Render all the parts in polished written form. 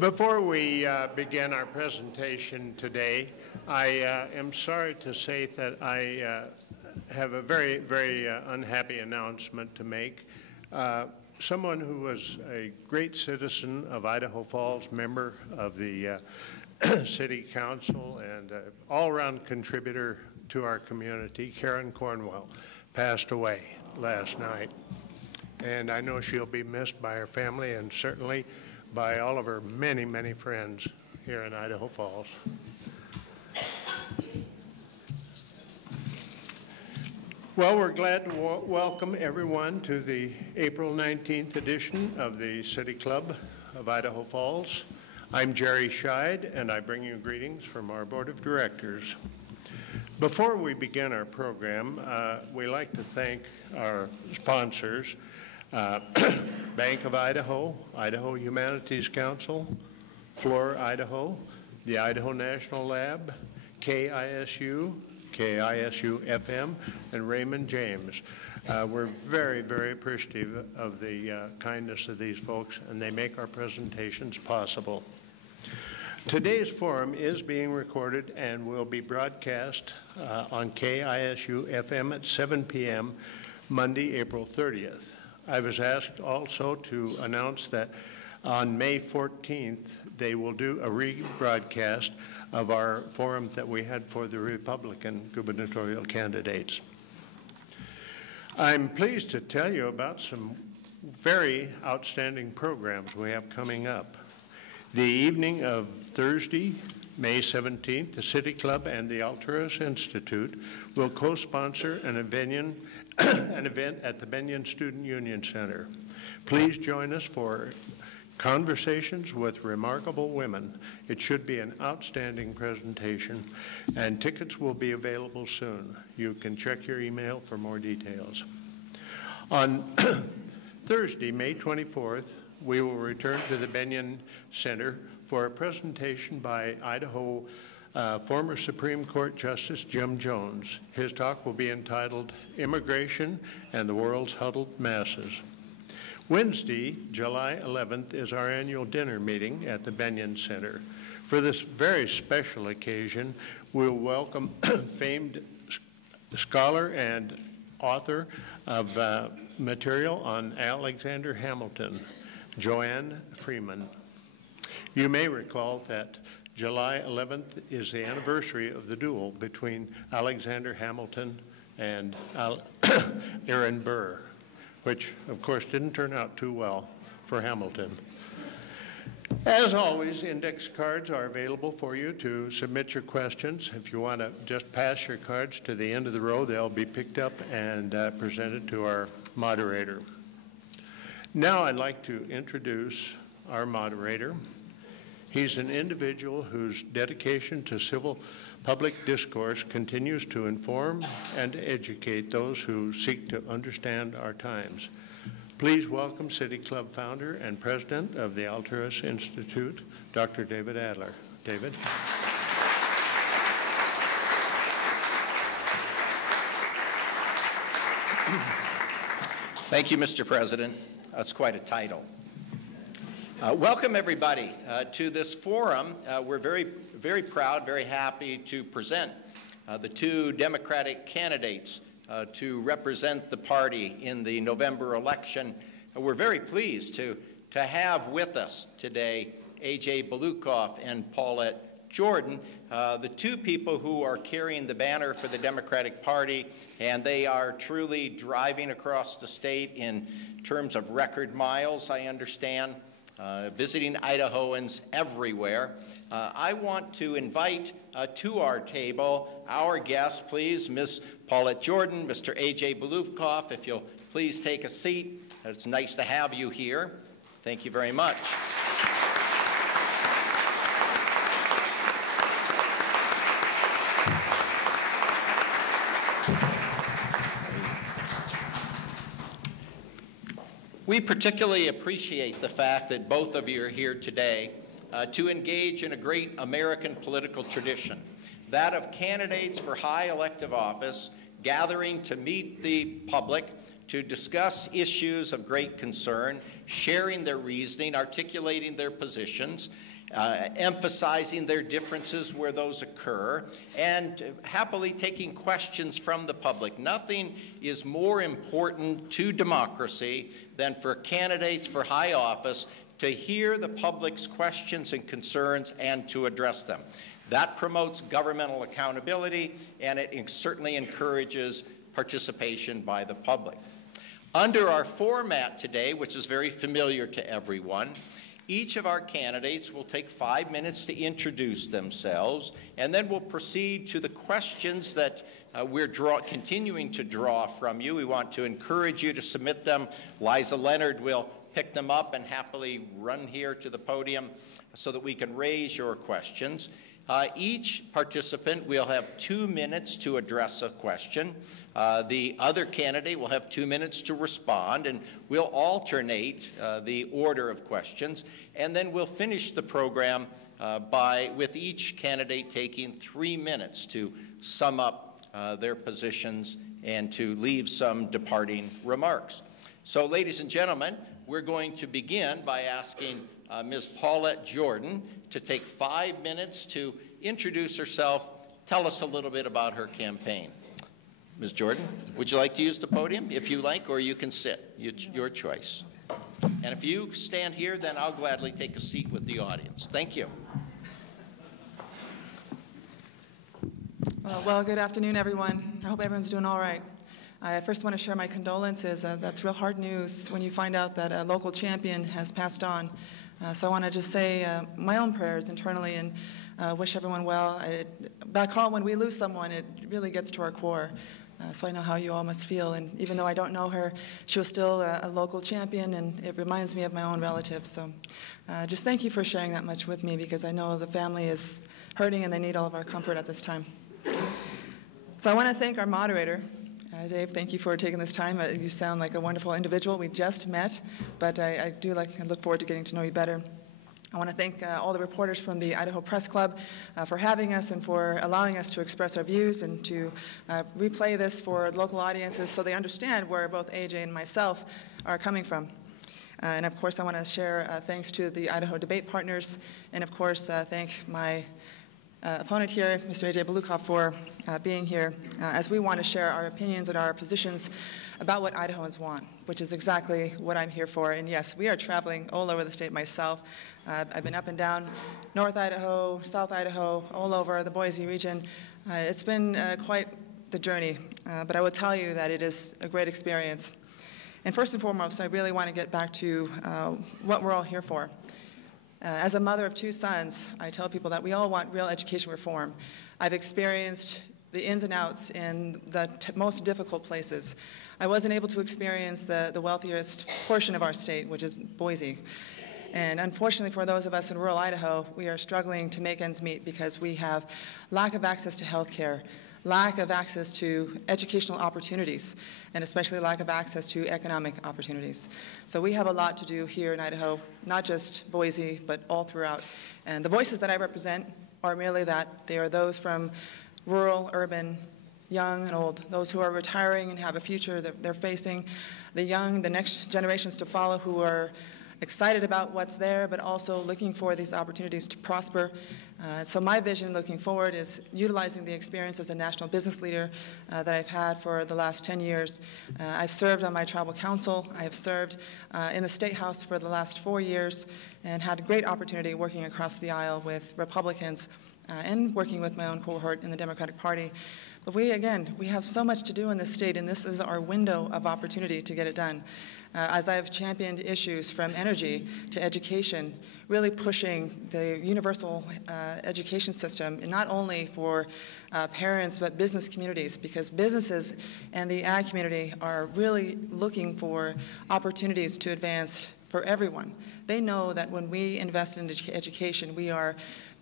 Before we begin our presentation today, I am sorry to say that I have a very, very unhappy announcement to make. Someone who was a great citizen of Idaho Falls, member of the City Council, and all-around contributor to our community, Karen Cornwell, passed away last night. And I know she'll be missed by her family and certainly by all of her many, many friends here in Idaho Falls. Well, we're glad to welcome everyone to the April 19th edition of the City Club of Idaho Falls. I'm Jerry Scheid, and I bring you greetings from our Board of Directors. Before we begin our program, we like to thank our sponsors, Bank of Idaho, Idaho Humanities Council, Flora, Idaho, the Idaho National Lab, KISU, KISU-FM, and Raymond James. We're very, very appreciative of the kindness of these folks, and they make our presentations possible. Today's forum is being recorded and will be broadcast on KISU-FM at 7 p.m. Monday, April 30th. I was asked also to announce that on May 14th, they will do a rebroadcast of our forum that we had for the Republican gubernatorial candidates. I'm pleased to tell you about some very outstanding programs we have coming up. The evening of Thursday, May 17th, the City Club and the Alturas Institute will co-sponsor an event at the Benyon Student Union Center. Please join us for Conversations with Remarkable Women. It should be an outstanding presentation, and tickets will be available soon. You can check your email for more details. On Thursday, May 24th, we will return to the Benyon Center for a presentation by Idaho former Supreme Court Justice Jim Jones. His talk will be entitled Immigration and the World's Huddled Masses. Wednesday, July 11th, is our annual dinner meeting at the Benyon Center. For this very special occasion, we'll welcome famed scholar and author of material on Alexander Hamilton, Joanne Freeman. You may recall that July 11th is the anniversary of the duel between Alexander Hamilton and Aaron Burr, which, of course, didn't turn out too well for Hamilton. As always, index cards are available for you to submit your questions. If you want to just pass your cards to the end of the row, they'll be picked up and presented to our moderator. Now I'd like to introduce our moderator. He's an individual whose dedication to civil public discourse continues to inform and educate those who seek to understand our times. Please welcome City Club founder and president of the Alturas Institute, Dr. David Adler. David. Thank you, Mr. President. That's quite a title. Welcome, everybody, to this forum. We're very proud, very happy to present the two Democratic candidates to represent the party in the November election. We're very pleased to have with us today A.J. Balukoff and Paulette Jordan, the two people who are carrying the banner for the Democratic Party, and they are truly driving across the state in terms of record miles, I understand. Visiting Idahoans everywhere. I want to invite to our table our guests, please, Ms. Paulette Jordan, Mr. A.J. Balukoff, if you'll please take a seat. It's nice to have you here. Thank you very much. We particularly appreciate the fact that both of you are here today to engage in a great American political tradition, that of candidates for high elective office gathering to meet the public, to discuss issues of great concern, sharing their reasoning, articulating their positions, emphasizing their differences where those occur, and happily taking questions from the public. Nothing is more important to democracy than for candidates for high office to hear the public's questions and concerns and to address them. That promotes governmental accountability, and it certainly encourages participation by the public. Under our format today, which is very familiar to everyone, each of our candidates will take 5 minutes to introduce themselves, and then we'll proceed to the questions that we're continuing to draw from you. We want to encourage you to submit them. Liza Leonard will pick them up and happily run here to the podium so that we can raise your questions. Each participant will have 2 minutes to address a question. The other candidate will have 2 minutes to respond, and we'll alternate the order of questions. And then we'll finish the program with each candidate taking 3 minutes to sum up their positions and to leave some departing remarks. So, ladies and gentlemen, we're going to begin by asking Ms. Paulette Jordan to take 5 minutes to introduce herself, tell us a little bit about her campaign. Ms. Jordan, would you like to use the podium if you like, or you can sit, your choice. And if you stand here, then I'll gladly take a seat with the audience. Thank you. Well, good afternoon, everyone. I hope everyone's doing all right. I first want to share my condolences. That's real hard news when you find out that a local champion has passed on. So I want to just say my own prayers internally and wish everyone well. Back home, when we lose someone, it really gets to our core. So I know how you all must feel. And even though I don't know her, she was still a local champion, and it reminds me of my own relatives. So just thank you for sharing that much with me, because I know the family is hurting and they need all of our comfort at this time. So I want to thank our moderator. Dave, thank you for taking this time. You sound like a wonderful individual. We just met, but I look forward to getting to know you better. I want to thank all the reporters from the Idaho Press Club for having us and for allowing us to express our views and to replay this for local audiences so they understand where both AJ and myself are coming from. And of course, I want to share thanks to the Idaho debate partners, and of course, thank my opponent here, Mr. A.J. Balukoff, for being here, as we want to share our opinions and our positions about what Idahoans want, which is exactly what I'm here for. And yes, we are traveling all over the state myself. I've been up and down North Idaho, South Idaho, all over the Boise region. It's been quite the journey, but I will tell you that it is a great experience. And first and foremost, I really want to get back to what we're all here for. As a mother of 2 sons, I tell people that we all want real education reform. I've experienced the ins and outs in the most difficult places. I wasn't able to experience the wealthiest portion of our state, which is Boise. And unfortunately for those of us in rural Idaho, we are struggling to make ends meet because we have lack of access to health care, lack of access to educational opportunities, and especially lack of access to economic opportunities. So we have a lot to do here in Idaho, not just Boise, but all throughout. And the voices that I represent are merely that. They are those from rural, urban, young and old, those who are retiring and have a future that they're facing, the young, the next generations to follow who are excited about what's there, but also looking for these opportunities to prosper. So my vision looking forward is utilizing the experience as a national business leader that I've had for the last 10 years. I've served on my tribal council. I have served in the State House for the last 4 years and had a great opportunity working across the aisle with Republicans and working with my own cohort in the Democratic Party. But we have so much to do in this state, and this is our window of opportunity to get it done. As I've championed issues from energy to education, really pushing the universal education system, and not only for parents, but business communities, because businesses and the ag community are really looking for opportunities to advance for everyone. They know that when we invest in education, we are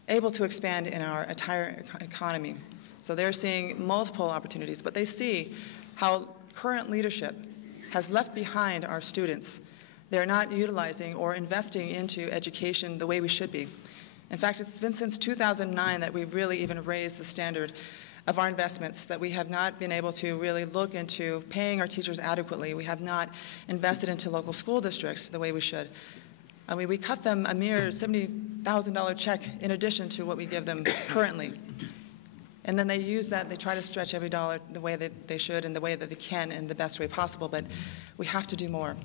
able to expand in our entire economy. So they're seeing multiple opportunities, but they see how current leadership has left behind our students. They're not utilizing or investing into education the way we should be. In fact, it's been since 2009 that we've really even raised the standard of our investments, that we have not been able to really look into paying our teachers adequately. We have not invested into local school districts the way we should. I mean, we cut them a mere $70,000 check in addition to what we give them currently. And then they use that, they try to stretch every dollar the way that they should and the way that they can in the best way possible, but we have to do more.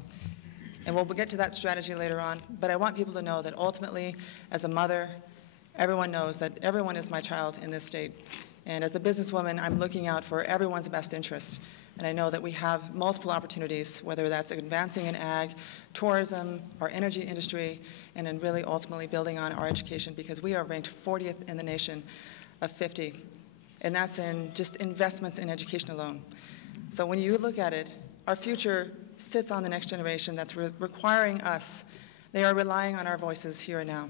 And we'll get to that strategy later on, but I want people to know that ultimately, as a mother, everyone knows that everyone is my child in this state. And as a businesswoman, I'm looking out for everyone's best interests. And I know that we have multiple opportunities, whether that's advancing in ag, tourism, our energy industry, and then really ultimately building on our education, because we are ranked 40th in the nation of 50. And that's in just investments in education alone. So when you look at it, our future sits on the next generation that's requiring us. They are relying on our voices here and now.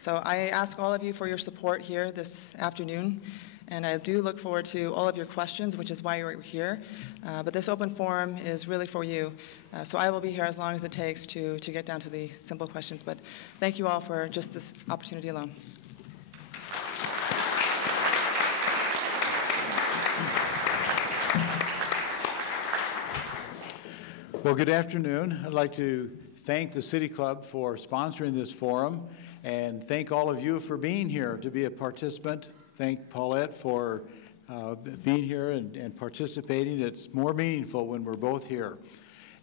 So I ask all of you for your support here this afternoon. And I do look forward to all of your questions, which is why you're here. But this open forum is really for you. So I will be here as long as it takes to get down to the simple questions. But thank you all for just this opportunity alone. Well, good afternoon. I'd like to thank the City Club for sponsoring this forum and thank all of you for being here to be a participant. Thank Paulette for being here and participating. It's more meaningful when we're both here.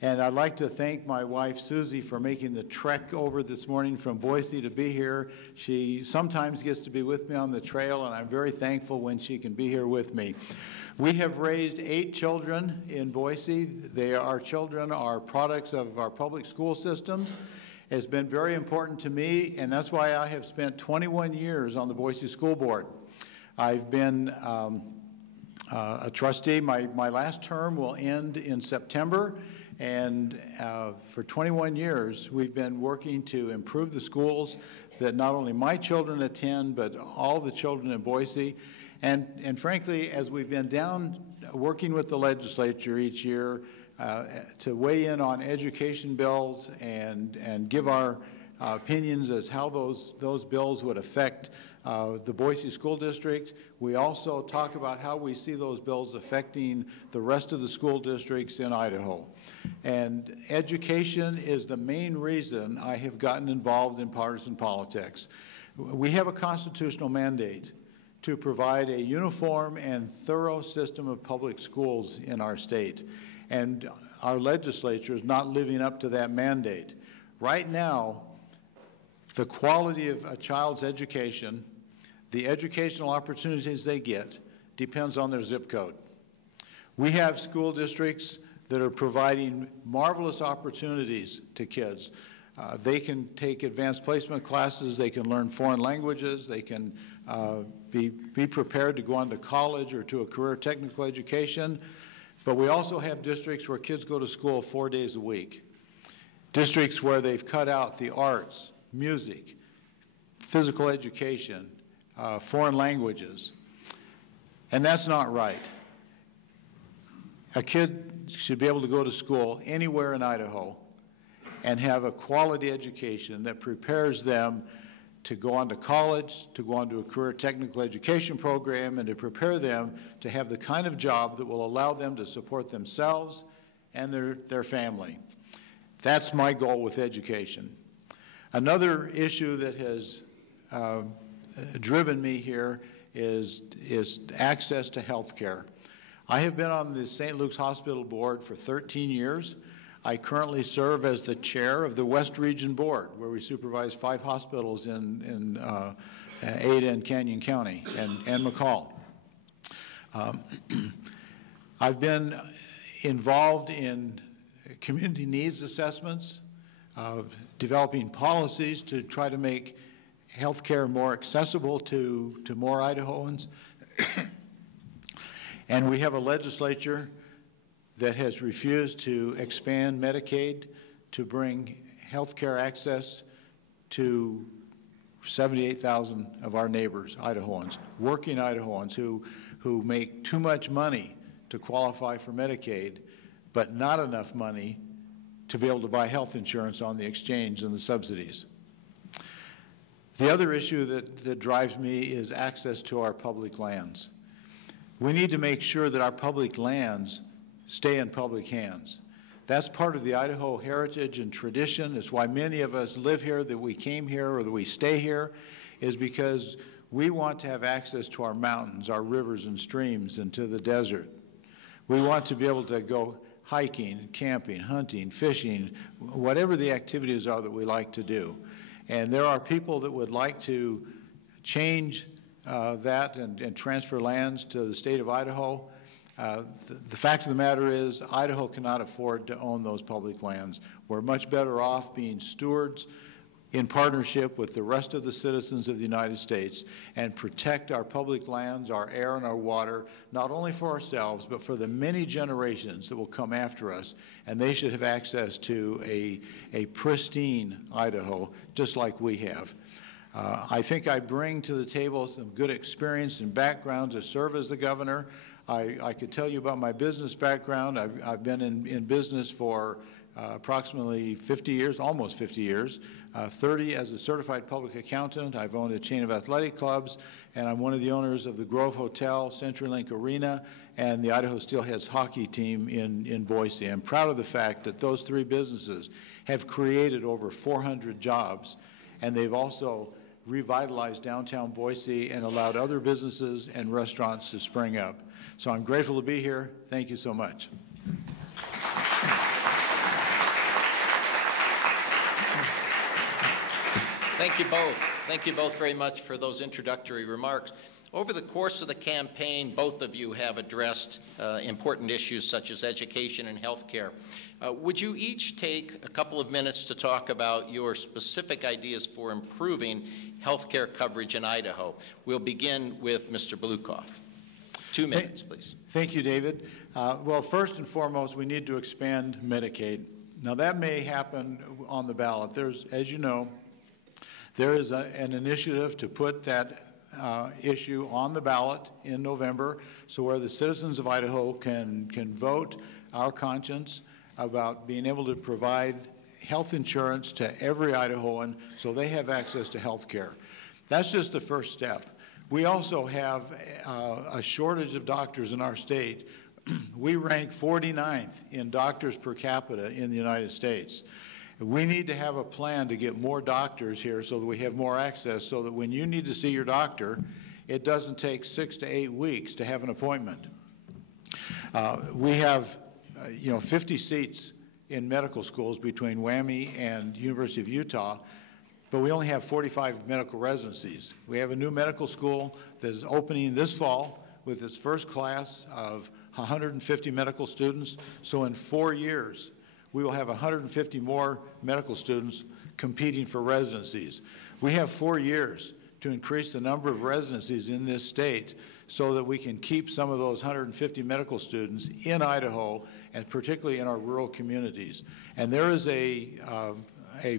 And I'd like to thank my wife, Susie, for making the trek over this morning from Boise to be here. She sometimes gets to be with me on the trail, and I'm very thankful when she can be here with me. We have raised 8 children in Boise. Our children are products of our public school systems. It's been very important to me, and that's why I have spent 21 years on the Boise School Board. I've been a trustee. My last term will end in September, and for 21 years, we've been working to improve the schools that not only my children attend, but all the children in Boise. And frankly, as we've been down working with the legislature each year to weigh in on education bills and give our opinions as how those bills would affect the Boise School District. We also talk about how we see those bills affecting the rest of the school districts in Idaho. And education is the main reason I have gotten involved in partisan politics. We have a constitutional mandate to provide a uniform and thorough system of public schools in our state. And our legislature is not living up to that mandate. Right now, the quality of a child's education, the educational opportunities they get, depends on their zip code. We have school districts that are providing marvelous opportunities to kids. They can take advanced placement classes, they can learn foreign languages, they can be prepared to go on to college or to a career technical education. But we also have districts where kids go to school 4 days a week. Districts where they've cut out the arts, music, physical education, foreign languages. And that's not right. A kid should be able to go to school anywhere in Idaho and have a quality education that prepares them to go on to college, to go on to a career technical education program, and to prepare them to have the kind of job that will allow them to support themselves and their family. That's my goal with education. Another issue that has driven me here is access to health care. I have been on the St. Luke's Hospital Board for 13 years. I currently serve as the chair of the West Region Board, where we supervise 5 hospitals in Ada and Canyon County and McCall. I've been involved in community needs assessments, developing policies to try to make health care more accessible to more Idahoans. And we have a legislature that has refused to expand Medicaid to bring health care access to 78,000 of our neighbors, Idahoans, working Idahoans who make too much money to qualify for Medicaid, but not enough money to be able to buy health insurance on the exchange and the subsidies. The other issue that drives me is access to our public lands. we need to make sure that our public lands stay in public hands. That's part of the Idaho heritage and tradition. It's why many of us live here, that we came here or that we stay here, is because we want to have access to our mountains, our rivers and streams, and to the desert. We want to be able to go hiking, camping, hunting, fishing, whatever the activities are that we like to do. And there are people that would like to change that and transfer lands to the state of Idaho. The fact of the matter is, Idaho cannot afford to own those public lands. We're much better off being stewards in partnership with the rest of the citizens of the United States and protect our public lands, our air and our water, not only for ourselves, but for the many generations that will come after us. And they should have access to a pristine Idaho, just like we have. I think I bring to the table some good experience and background to serve as the governor. I could tell you about my business background. I've been in business for approximately 50 years, almost 50 years, 30 as a certified public accountant. I've owned a chain of athletic clubs, and I'm one of the owners of the Grove Hotel, CenturyLink Arena, and the Idaho Steelheads hockey team in Boise. I'm proud of the fact that those three businesses have created over 400 jobs, and they've also revitalized downtown Boise and allowed other businesses and restaurants to spring up. So I'm grateful to be here. Thank you so much. Thank you both. Thank you both very much for those introductory remarks. Over the course of the campaign, both of you have addressed important issues such as education and health care. Would you each take a couple of minutes to talk about your specific ideas for improving health care coverage in Idaho? We'll begin with Mr. Balukoff. 2 minutes, please. Thank you, David. Well, first and foremost, we need to expand Medicaid. Now, that may happen on the ballot. There's, as you know, there is an initiative to put that issue on the ballot in November, so where the citizens of Idaho can vote our conscience about being able to provide health insurance to every Idahoan so they have access to health care. That's just the first step. We also have a shortage of doctors in our state. We rank 49th in doctors per capita in the United States. We need to have a plan to get more doctors here so that we have more access, so that when you need to see your doctor, it doesn't take 6 to 8 weeks to have an appointment. We have 50 seats in medical schools between WAMI and University of Utah, but we only have 45 medical residencies. We have a new medical school that is opening this fall with its first class of 150 medical students. So in 4 years, we will have 150 more medical students competing for residencies. We have 4 years to increase the number of residencies in this state so that we can keep some of those 150 medical students in Idaho, and particularly in our rural communities. And there is a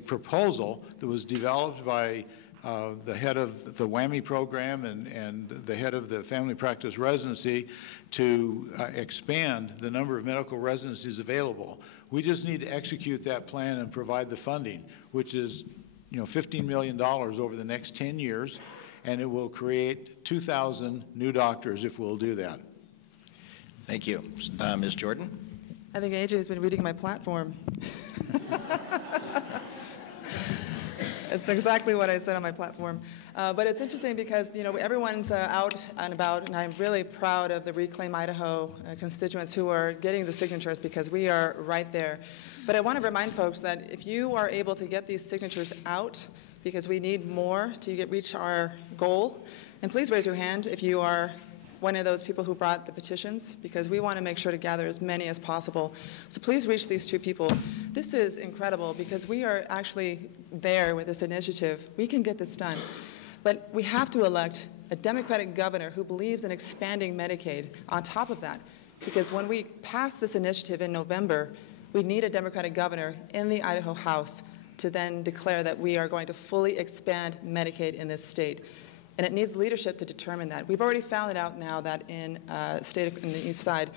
proposal that was developed by the head of the WAMI program and the head of the family practice residency to expand the number of medical residencies available. We just need to execute that plan and provide the funding, which is $15 million over the next 10 years, and it will create 2,000 new doctors if we'll do that. Thank you. Ms. Jordan? I think A.J. has been reading my platform. It's exactly what I said on my platform. But it's interesting because, everyone's out and about, and I'm really proud of the Reclaim Idaho constituents who are getting the signatures because we are right there. But I want to remind folks that if you are able to get these signatures out, because we need more to reach our goal, and please raise your hand if you are one of those people who brought the petitions, because we want to make sure to gather as many as possible. So please reach these two people. This is incredible because we are actually there with this initiative. We can get this done. But we have to elect a Democratic governor who believes in expanding Medicaid on top of that, because when we pass this initiative in November, we need a Democratic governor in the Idaho House to then declare that we are going to fully expand Medicaid in this state. And it needs leadership to determine that. We've already found it out now that in the East Side,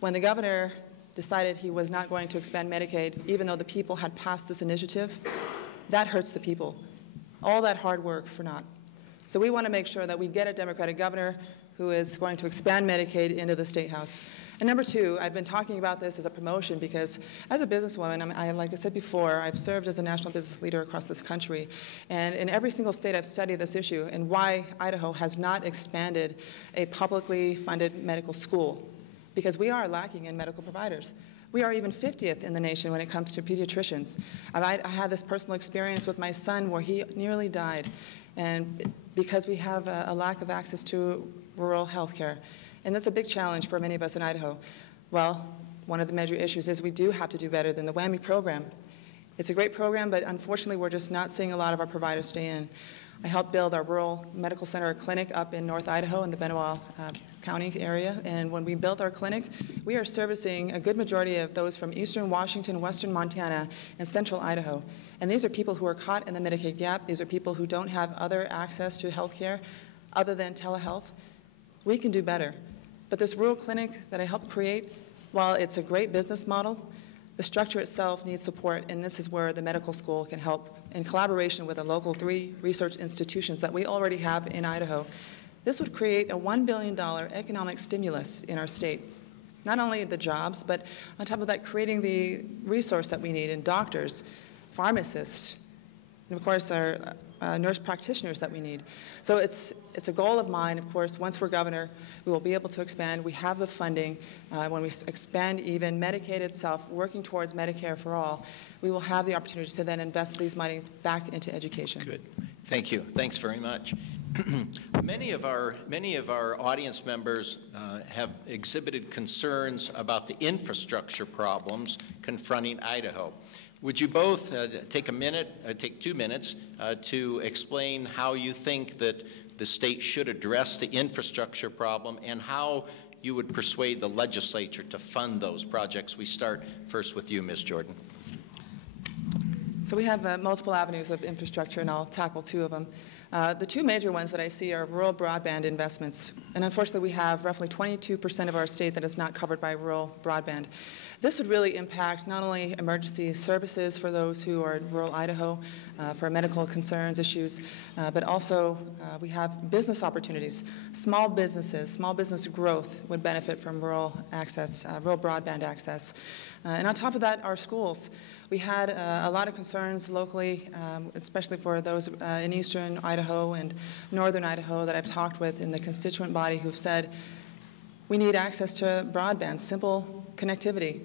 when the governor decided he was not going to expand Medicaid, even though the people had passed this initiative, that hurts the people. All that hard work for naught. So we want to make sure that we get a Democratic governor who is going to expand Medicaid into the State House. And number two, I've been talking about this as a promotion because as a businesswoman, like I said before, I've served as a national business leader across this country. And in every single state I've studied this issue and why Idaho has not expanded a publicly funded medical school, because we are lacking in medical providers. We are even 50th in the nation when it comes to pediatricians. I had this personal experience with my son where he nearly died, and because we have a lack of access to rural health care. And that's a big challenge for many of us in Idaho. Well, one of the major issues is we do have to do better than the WWAMI program. It's a great program, but unfortunately we're just not seeing a lot of our providers stay in. I helped build our rural medical center clinic up in North Idaho in the Benoit County area, and when we built our clinic, we are servicing a good majority of those from eastern Washington, western Montana, and central Idaho. And these are people who are caught in the Medicaid gap. These are people who don't have other access to health care other than telehealth. We can do better. But this rural clinic that I helped create, while it's a great business model, the structure itself needs support, and this is where the medical school can help in collaboration with the local 3 research institutions that we already have in Idaho. This would create a $1 billion economic stimulus in our state. Not only the jobs, but on top of that, creating the resource that we need in doctors, pharmacists, and of course our nurse practitioners that we need. So it's a goal of mine, of course, once we're governor, we will be able to expand. We have the funding. When we expand even Medicaid itself, working towards Medicare for all, we will have the opportunity to then invest these monies back into education. Good. Thank you. Thanks very much. Many of our audience members have exhibited concerns about the infrastructure problems confronting Idaho. Would you both take 2 minutes to explain how you think that the state should address the infrastructure problem and how you would persuade the legislature to fund those projects? We start first with you, Ms. Jordan. So we have multiple avenues of infrastructure, and I'll tackle 2 of them. The 2 major ones that I see are rural broadband investments. And unfortunately, we have roughly 22% of our state that is not covered by rural broadband. This would really impact not only emergency services for those who are in rural Idaho for medical concerns, issues, but also we have business opportunities. Small businesses, small business growth would benefit from rural access, rural broadband access. And on top of that, our schools. We had a lot of concerns locally, especially for those in eastern Idaho and northern Idaho that I've talked with in the constituent body who've said, we need access to broadband, simple connectivity.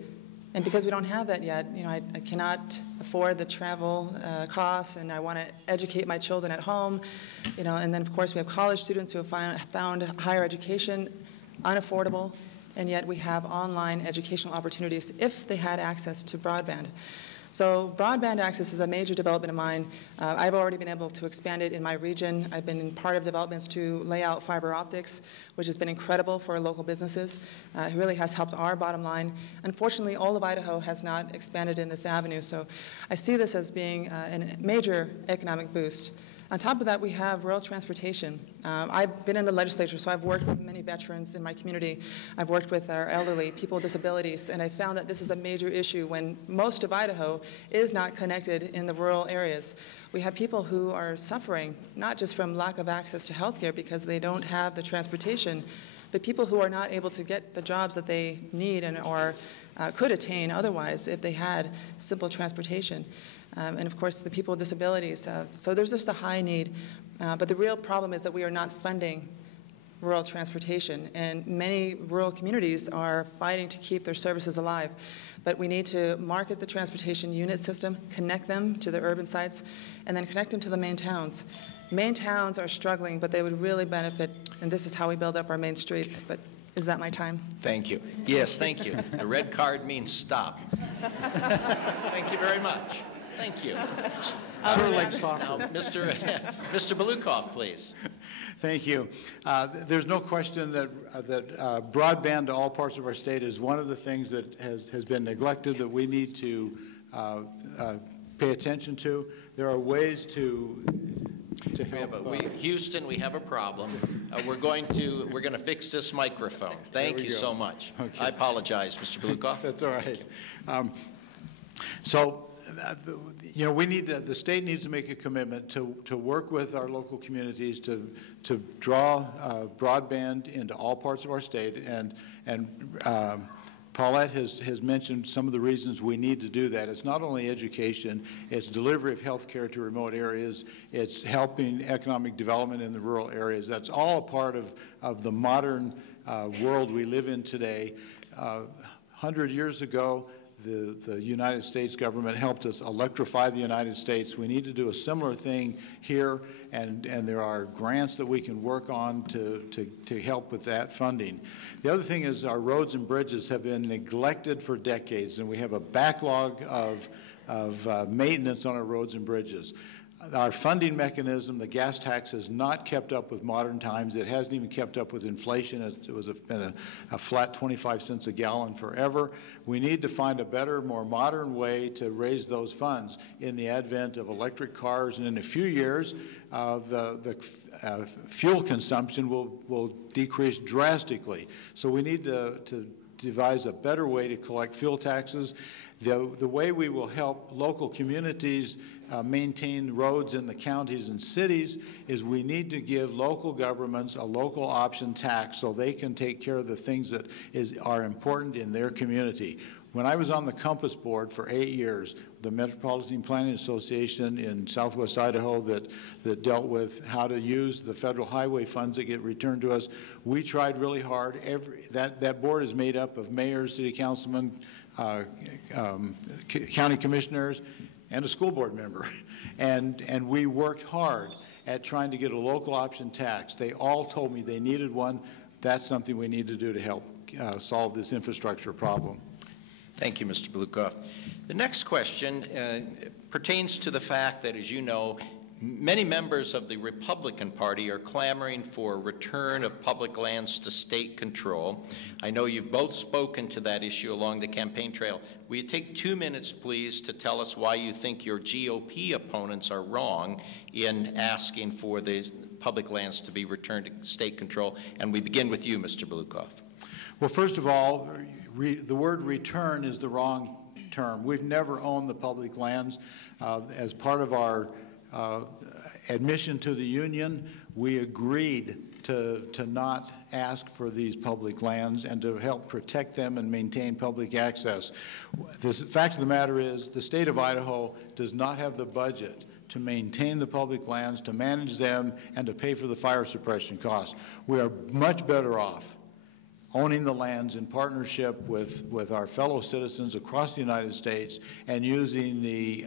And because we don't have that yet, I cannot afford the travel costs, and I want to educate my children at home. And then of course we have college students who have found higher education unaffordable, and yet we have online educational opportunities if they had access to broadband. So broadband access is a major development of mine. I've already been able to expand it in my region. I've been part of developments to lay out fiber optics, which has been incredible for local businesses. It really has helped our bottom line. Unfortunately, all of Idaho has not expanded in this avenue, so I see this as being a major economic boost. On top of that, we have rural transportation. I've been in the legislature, so I've worked with many veterans in my community. I've worked with our elderly, people with disabilities, and I found that this is a major issue when most of Idaho is not connected in the rural areas. We have people who are suffering, not just from lack of access to health care because they don't have the transportation, but people who are not able to get the jobs that they need and or could attain otherwise if they had simple transportation. And of course, the people with disabilities. So there's just a high need. But the real problem is that we are not funding rural transportation. And many rural communities are fighting to keep their services alive. But we need to market the transportation unit system, connect them to the urban sites, and then connect them to the main towns. Main towns are struggling, but they would really benefit. And this is how we build up our main streets. But is that my time? Thank you. Yes, thank you. The red card means stop. Thank you very much. Thank you. Sort of like soccer. Now, Mr. Balukoff, please. Thank you. There's no question that broadband to all parts of our state is one of the things that has been neglected that we need to pay attention to. There are ways to help. Houston, we have a problem. We're going to fix this microphone. Thank you so much. Okay. I apologize, Mr. Balukoff. That's all right. So you know, we need the state needs to make a commitment to work with our local communities to draw broadband into all parts of our state, and Paulette has mentioned some of the reasons we need to do that. It's not only education, it's delivery of health care to remote areas, it's helping economic development in the rural areas. That's all a part of the modern world we live in today. 100 years ago, the United States government helped us electrify the United States. We need to do a similar thing here, and there are grants that we can work on to help with that funding. The other thing is our roads and bridges have been neglected for decades, and we have a backlog of maintenance on our roads and bridges. Our funding mechanism, the gas tax, has not kept up with modern times. It hasn't even kept up with inflation. It was been a flat 25 cents a gallon forever. We need to find a better, more modern way to raise those funds in the advent of electric cars. And in a few years, the fuel consumption will decrease drastically. So we need to devise a better way to collect fuel taxes. The way we will help local communities maintain roads in the counties and cities is we need to give local governments a local option tax so they can take care of the things that are important in their community. When I was on the Compass Board for 8 years, the Metropolitan Planning Association in southwest Idaho that dealt with how to use the federal highway funds that get returned to us, we tried really hard. That board is made up of mayors, city councilmen, county commissioners, and a school board member. And we worked hard at trying to get a local option tax. They all told me they needed one. That's something we need to do to help solve this infrastructure problem. Thank you, Mr. Balukoff. The next question pertains to the fact that, as you know, many members of the Republican Party are clamoring for a return of public lands to state control. I know you've both spoken to that issue along the campaign trail. Will you take 2 minutes, please, to tell us why you think your GOP opponents are wrong in asking for the public lands to be returned to state control? And we begin with you, Mr. Balukoff. Well, first of all, the word return is the wrong term. We've never owned the public lands. As part of our admission to the Union, we agreed to not ask for these public lands and to help protect them and maintain public access. The fact of the matter is the state of Idaho does not have the budget to maintain the public lands, to manage them, and to pay for the fire suppression costs. We are much better off owning the lands in partnership with our fellow citizens across the United States and using the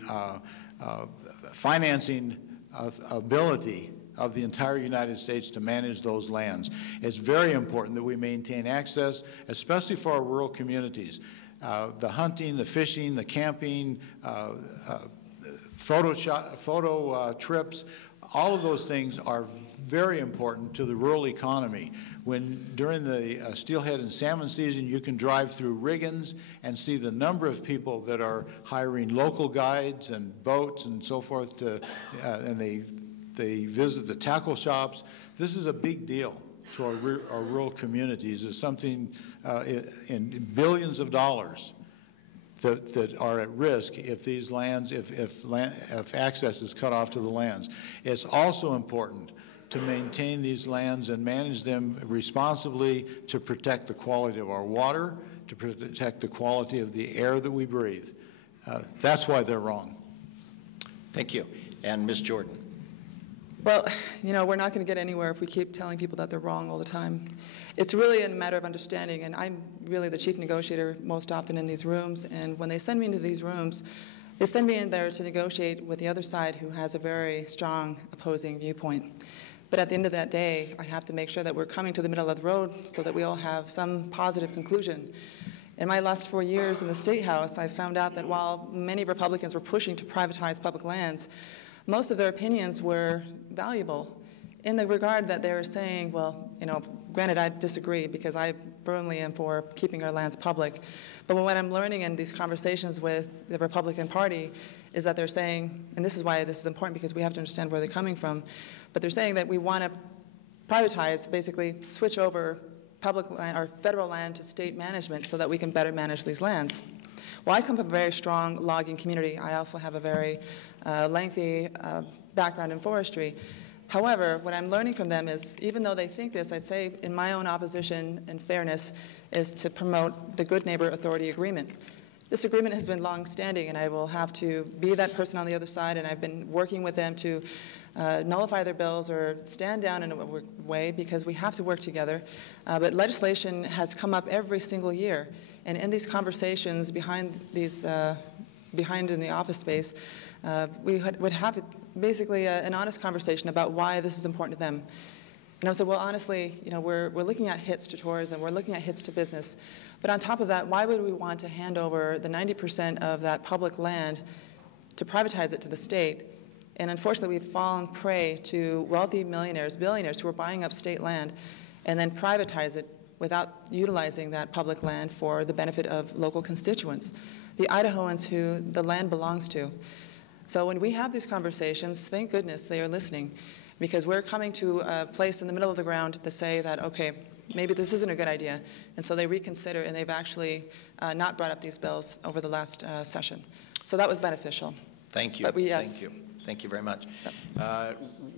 financing ability of the entire United States to manage those lands. It's very important that we maintain access, especially for our rural communities. The hunting, the fishing, the camping, photo trips, all of those things are very important to the rural economy. During the steelhead and salmon season, you can drive through Riggins and see the number of people that are hiring local guides and boats and so forth and they visit the tackle shops. This is a big deal to our rural communities. It's something in billions of dollars that are at risk if these lands, if access is cut off to the lands. It's also important to maintain these lands and manage them responsibly to protect the quality of our water, to protect the quality of the air that we breathe. That's why they're wrong. Thank you. And Ms. Jordan. Well, you know, we're not going to get anywhere if we keep telling people that they're wrong all the time. It's really a matter of understanding, and I'm really the chief negotiator most often in these rooms, and when they send me into these rooms, they send me in there to negotiate with the other side who has a very strong opposing viewpoint. But at the end of that day, I have to make sure that we're coming to the middle of the road so that we all have some positive conclusion. In my last 4 years in the State House, I found out that while many Republicans were pushing to privatize public lands, most of their opinions were valuable in the regard that they were saying, well, you know, granted I disagree because I firmly am for keeping our lands public, but what I'm learning in these conversations with the Republican Party is that they're saying, and this is why this is important because we have to understand where they're coming from, but they're saying that we want to privatize, basically switch over public land or federal land to state management so that we can better manage these lands. Well, I come from a very strong logging community. I also have a very lengthy background in forestry. However, what I'm learning from them is, even though they think this, I say in my own opposition and fairness is to promote the Good Neighbor Authority Agreement. This agreement has been long-standing, and I will have to be that person on the other side, and I've been working with them to nullify their bills or stand down in a way, because we have to work together. But legislation has come up every single year, and in these conversations behind in the office space, we would have basically an honest conversation about why this is important to them. And I said, well, honestly, we're looking at hits to tourism, we're looking at hits to business. But on top of that, why would we want to hand over the 90% of that public land to privatize it to the state? And unfortunately, we've fallen prey to wealthy millionaires, billionaires who are buying up state land and then privatize it without utilizing that public land for the benefit of local constituents, the Idahoans who the land belongs to. So when we have these conversations, thank goodness they are listening, because we're coming to a place in the middle of the ground to say that, okay, maybe this isn't a good idea. And so they reconsider, and they've actually not brought up these bills over the last session. So that was beneficial. Thank you. But yes. Thank you. Thank you very much.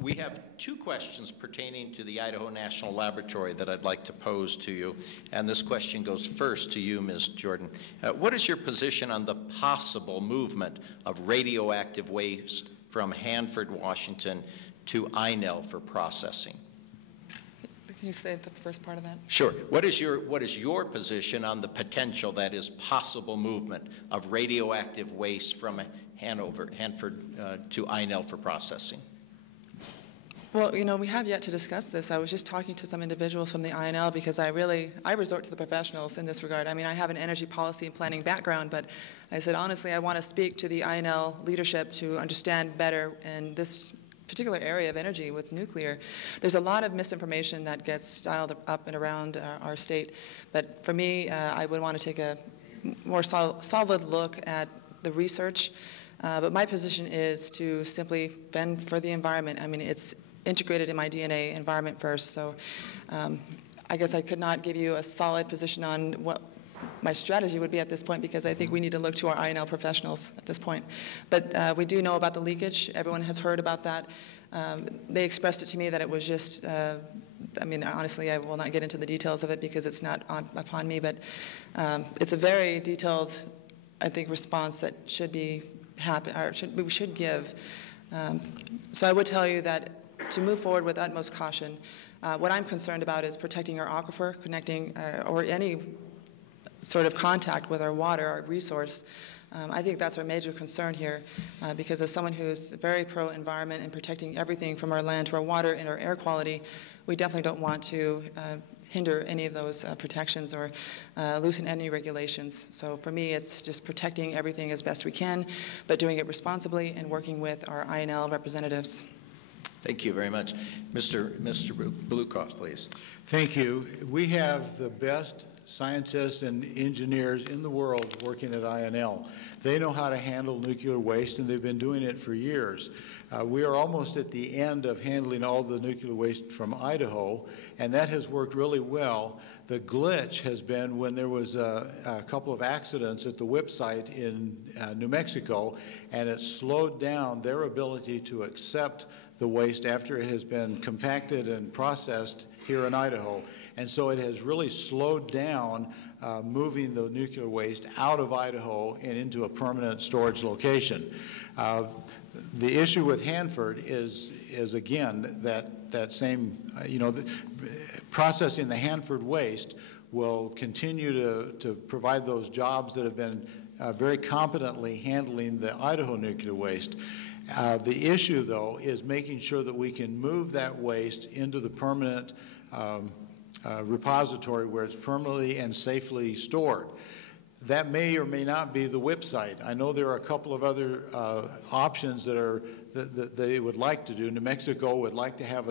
We have two questions pertaining to the Idaho National Laboratory that I'd like to pose to you. And this question goes first to you, Ms. Jordan. What is your position on the possible movement of radioactive waste from Hanford, Washington to INL for processing? Can you say the first part of that? Sure. What is your position on the potential, that is, possible movement of radioactive waste from Hanford to INL for processing? Well, we have yet to discuss this. I was just talking to some individuals from the INL, because I resort to the professionals in this regard. I mean, I have an energy policy and planning background, but I said, honestly, I want to speak to the INL leadership to understand better in this particular area of energy with nuclear. There's a lot of misinformation that gets styled up and around our state, but for me, I would want to take a more solid look at the research. But my position is to simply bend for the environment. I mean, it's integrated in my DNA, environment first. So I guess I could not give you a solid position on what my strategy would be at this point, because I think we need to look to our INL professionals at this point. But we do know about the leakage. Everyone has heard about that. They expressed it to me that it was just, I mean, honestly, I will not get into the details of it because it's not upon me, but it's a very detailed, I think, response that should be we should give. So I would tell you that to move forward with utmost caution, what I'm concerned about is protecting our aquifer, connecting, or any sort of contact with our water, our resource. I think that's our major concern here, because as someone who's very pro-environment and protecting everything from our land to our water and our air quality, we definitely don't want to hinder any of those protections or loosen any regulations. So for me, it's just protecting everything as best we can, but doing it responsibly and working with our INL representatives. Thank you very much. Mr. Balukoff, please. Thank you. We have the best scientists and engineers in the world working at INL. They know how to handle nuclear waste, and they've been doing it for years. We are almost at the end of handling all the nuclear waste from Idaho, and that has worked really well. The glitch has been when there was a couple of accidents at the WIP site in New Mexico, and it slowed down their ability to accept the waste after it has been compacted and processed here in Idaho. And so it has really slowed down moving the nuclear waste out of Idaho and into a permanent storage location. The issue with Hanford is again, that same, processing the Hanford waste will continue to provide those jobs that have been very competently handling the Idaho nuclear waste. The issue, though, is making sure that we can move that waste into the permanent repository where it's permanently and safely stored. That may or may not be the WIP site. I know there are a couple of other options that they would like to do. New Mexico would like to have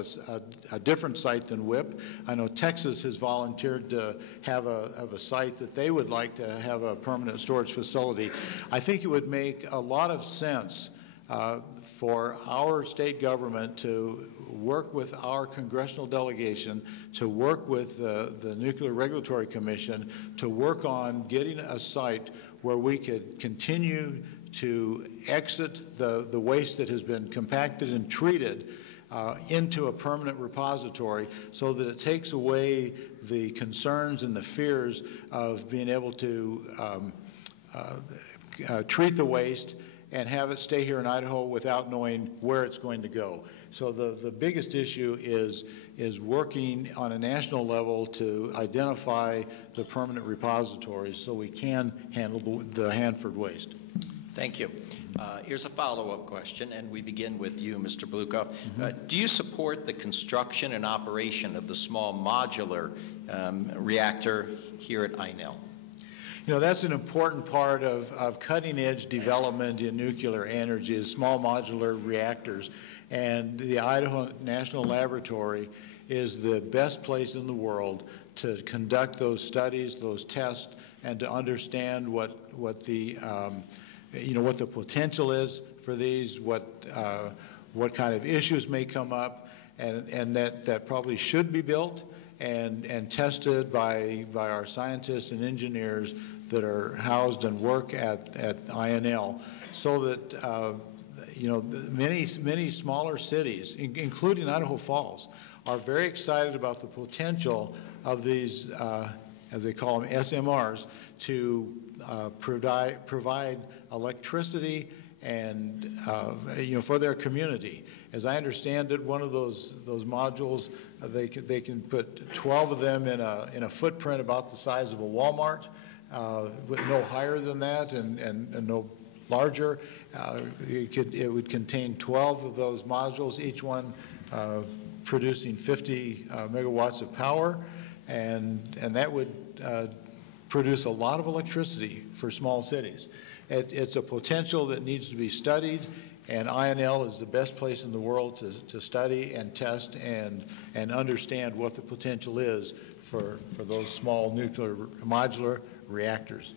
a different site than WIP. I know Texas has volunteered to have a site that they would like to have a permanent storage facility. I think it would make a lot of sense for our state government to work with our congressional delegation, to work with the Nuclear Regulatory Commission, to work on getting a site where we could continue to exit the waste that has been compacted and treated into a permanent repository, so that it takes away the concerns and the fears of being able to treat the waste and have it stay here in Idaho without knowing where it's going to go. So the biggest issue is working on a national level to identify the permanent repositories so we can handle the Hanford waste. Thank you. Here's a follow-up question, and we begin with you, Mr. Balukoff. Do you support the construction and operation of the small modular reactor here at INL? You know, that's an important part of cutting-edge development in nuclear energy, is small modular reactors. And the Idaho National Laboratory is the best place in the world to conduct those studies, those tests, and to understand what the what the potential is for these, what kind of issues may come up, and that probably should be built and tested by our scientists and engineers that are housed and work at INL, so that many smaller cities, including Idaho Falls, are very excited about the potential of these, as they call them, SMRs, to provide electricity and for their community. As I understand it, one of those modules, they can put 12 of them in a footprint about the size of a Walmart, but no higher than that and no larger. It would contain 12 of those modules, each one producing 50 megawatts of power, and that would produce a lot of electricity for small cities. It's a potential that needs to be studied, and INL is the best place in the world to study and test and understand what the potential is for those small nuclear modular reactors.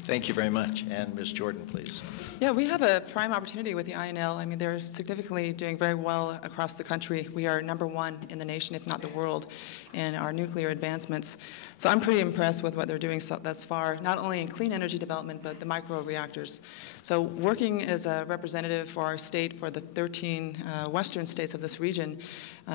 Thank you very much. And Ms. Jordan, please. Yeah, we have a prime opportunity with the INL. I mean, they're significantly doing very well across the country. We are #1 in the nation, if not the world, in our nuclear advancements. So I'm pretty impressed with what they're doing thus far, not only in clean energy development, but the micro-reactors. So working as a representative for our state, for the 13 western states of this region,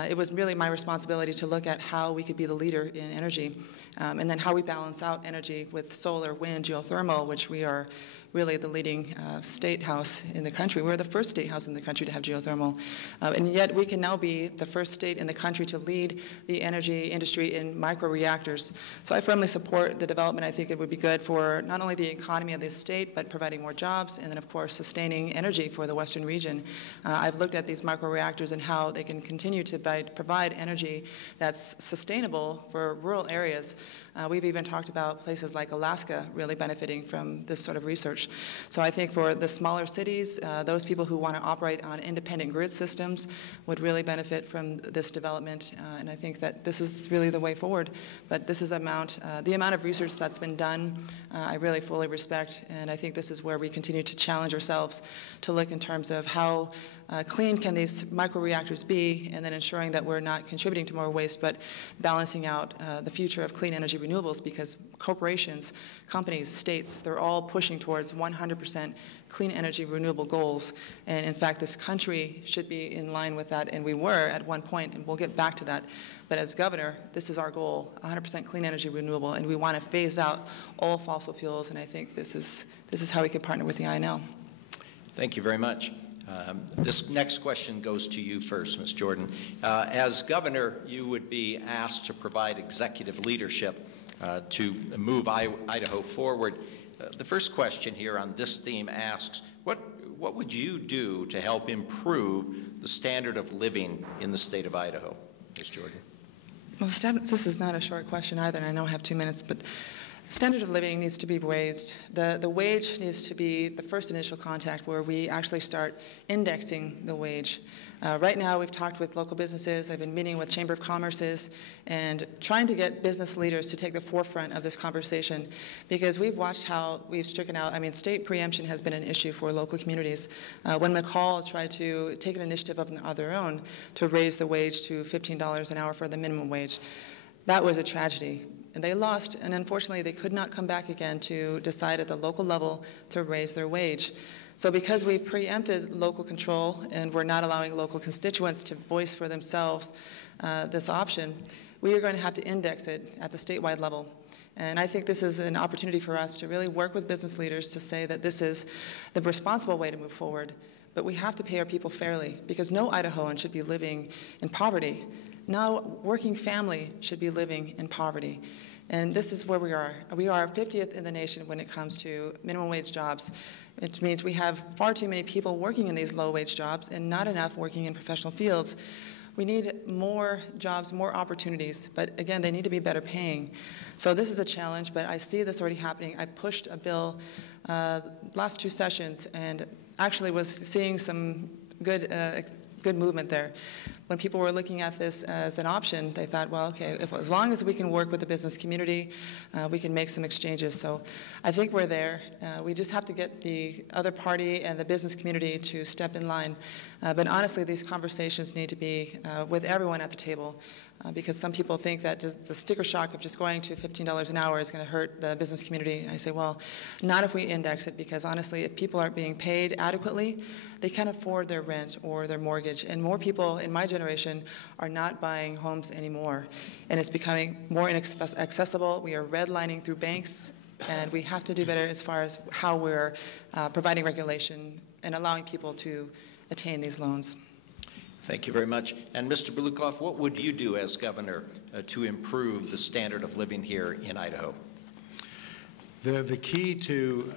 it was really my responsibility to look at how we could be the leader in energy, and then how we balance out energy with solar, wind, geothermal, which we are really the leading state house in the country. We're the first state house in the country to have geothermal. And yet we can now be the first state in the country to lead the energy industry in micro-reactors. So I firmly support the development. I think it would be good for not only the economy of this state, but providing more jobs, and then of course sustaining energy for the western region. I've looked at these micro-reactors and how they can continue to provide energy that's sustainable for rural areas. We've even talked about places like Alaska really benefiting from this sort of research. So I think for the smaller cities, those people who want to operate on independent grid systems would really benefit from this development, and I think that this is really the way forward. But this is the amount of research that's been done, I really fully respect, and I think this is where we continue to challenge ourselves to look in terms of how clean can these micro-reactors be, and then ensuring that we're not contributing to more waste, but balancing out the future of clean energy renewables, because corporations, companies, states, they're all pushing towards 100% clean energy renewable goals. And in fact, this country should be in line with that, and we were at one point, and we'll get back to that. But as governor, this is our goal, 100% clean energy renewable, and we want to phase out all fossil fuels, and I think this is how we can partner with the INL. Thank you very much. This next question goes to you first, Ms. Jordan. As governor, you would be asked to provide executive leadership to move Idaho forward. The first question here on this theme asks, what would you do to help improve the standard of living in the state of Idaho? Ms. Jordan. Well, this is not a short question either, and I know I have 2 minutes, but standard of living needs to be raised. The wage needs to be the first initial contact where we actually start indexing the wage. Right now, we've talked with local businesses. I've been meeting with Chamber of Commerce's and trying to get business leaders to take the forefront of this conversation, because we've watched how we've stricken out, state preemption has been an issue for local communities. When McCall tried to take an initiative of their own to raise the wage to $15 an hour for the minimum wage, that was a tragedy. And they lost, and unfortunately, they could not come back again to decide at the local level to raise their wage. So because we preempted local control and we're not allowing local constituents to voice for themselves this option, we are going to have to index it at the statewide level. And I think this is an opportunity for us to really work with business leaders to say that this is the responsible way to move forward. But we have to pay our people fairly, because no Idahoan should be living in poverty. No working family should be living in poverty. And this is where we are. We are 50th in the nation when it comes to minimum wage jobs. It means we have far too many people working in these low-wage jobs and not enough working in professional fields. We need more jobs, more opportunities, but again, they need to be better paying. So this is a challenge, but I see this already happening. I pushed a bill last 2 sessions and actually was seeing some good movement there. When people were looking at this as an option, they thought, well, okay, as long as we can work with the business community, we can make some exchanges. So I think we're there. We just have to get the other party and the business community to step in line. But honestly, these conversations need to be with everyone at the table, because some people think that just the sticker shock of just going to $15 an hour is going to hurt the business community. And I say, well, not if we index it, because honestly, if people aren't being paid adequately, they can't afford their rent or their mortgage. And more people in my generation are not buying homes anymore. And it's becoming more inaccessible. We are redlining through banks, and we have to do better as far as how we're providing regulation and allowing people to attain these loans. Thank you very much. And Mr. Balukoff, what would you do as governor to improve the standard of living here in Idaho? The key to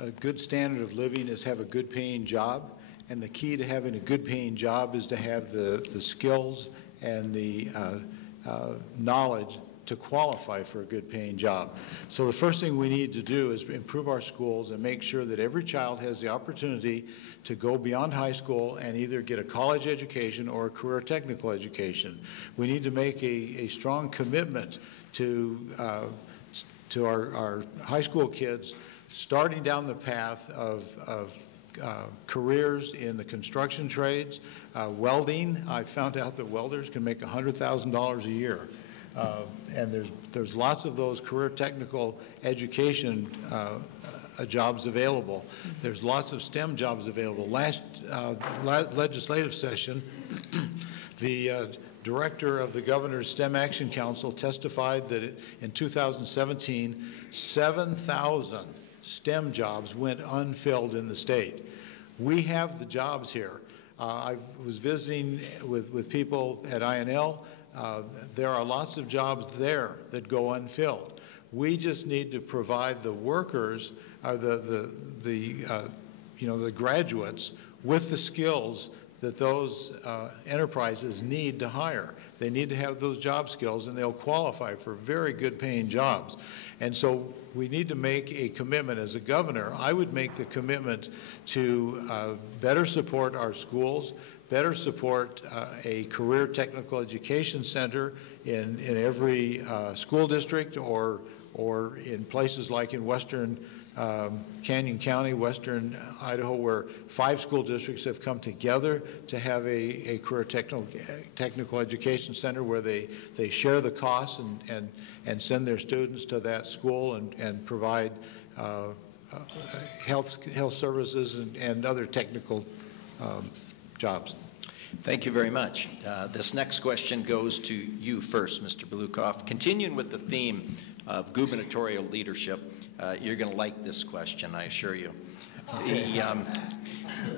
a good standard of living is have a good paying job. And the key to having a good paying job is to have the skills and the knowledge to qualify for a good paying job. So the first thing we need to do is improve our schools and make sure that every child has the opportunity to go beyond high school and either get a college education or a career technical education. We need to make a strong commitment to our high school kids starting down the path of careers in the construction trades. Welding, I found out that welders can make $100,000 a year. And there's lots of those career technical education jobs available. There's lots of STEM jobs available. Last legislative session, the director of the Governor's STEM Action Council testified that in 2017, 7,000 STEM jobs went unfilled in the state. We have the jobs here. I was visiting with people at INL. There are lots of jobs there that go unfilled. We just need to provide the workers, the graduates, with the skills that those enterprises need to hire. They need to have those job skills, and they'll qualify for very good paying jobs. And so we need to make a commitment. As a governor, I would make the commitment to better support our schools, better support a career technical education center in every school district, or in places like in western Canyon County, western Idaho, where 5 school districts have come together to have a career technical education center where they share the costs and send their students to that school and provide health services and other technical jobs. Thank you very much. This next question goes to you first, Mr. Balukoff. Continuing with the theme of gubernatorial leadership, you're going to like this question, I assure you.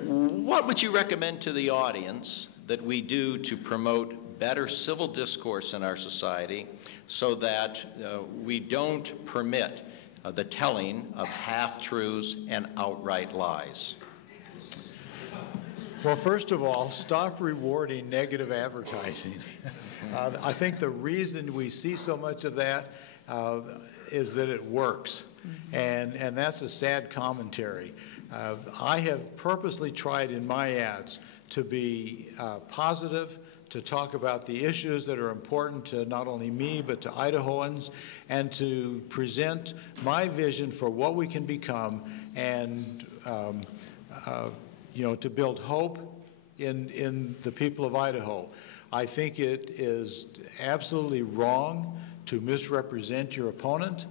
What would you recommend to the audience that we do to promote better civil discourse in our society so that we don't permit the telling of half-truths and outright lies? Well, first of all, stop rewarding negative advertising. I think the reason we see so much of that is that it works, and that's a sad commentary. I have purposely tried in my ads to be positive, to talk about the issues that are important to not only me but to Idahoans, and to present my vision for what we can become, and to build hope in the people of Idaho. I think it is absolutely wrong to misrepresent your opponent,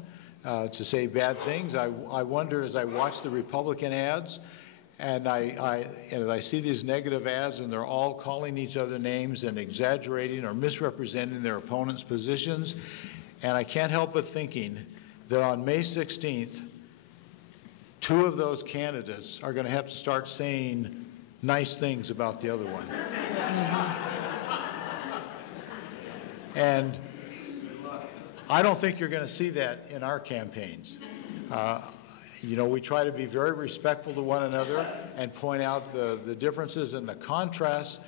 to say bad things. I wonder, as I watch the Republican ads, and as I see these negative ads, and they're all calling each other names and exaggerating or misrepresenting their opponent's positions, and I can't help but thinking that on May 16th, two of those candidates are going to have to start saying nice things about the other one. And I don't think you're going to see that in our campaigns. You know, we try to be very respectful to one another and point out the differences and the contrasts,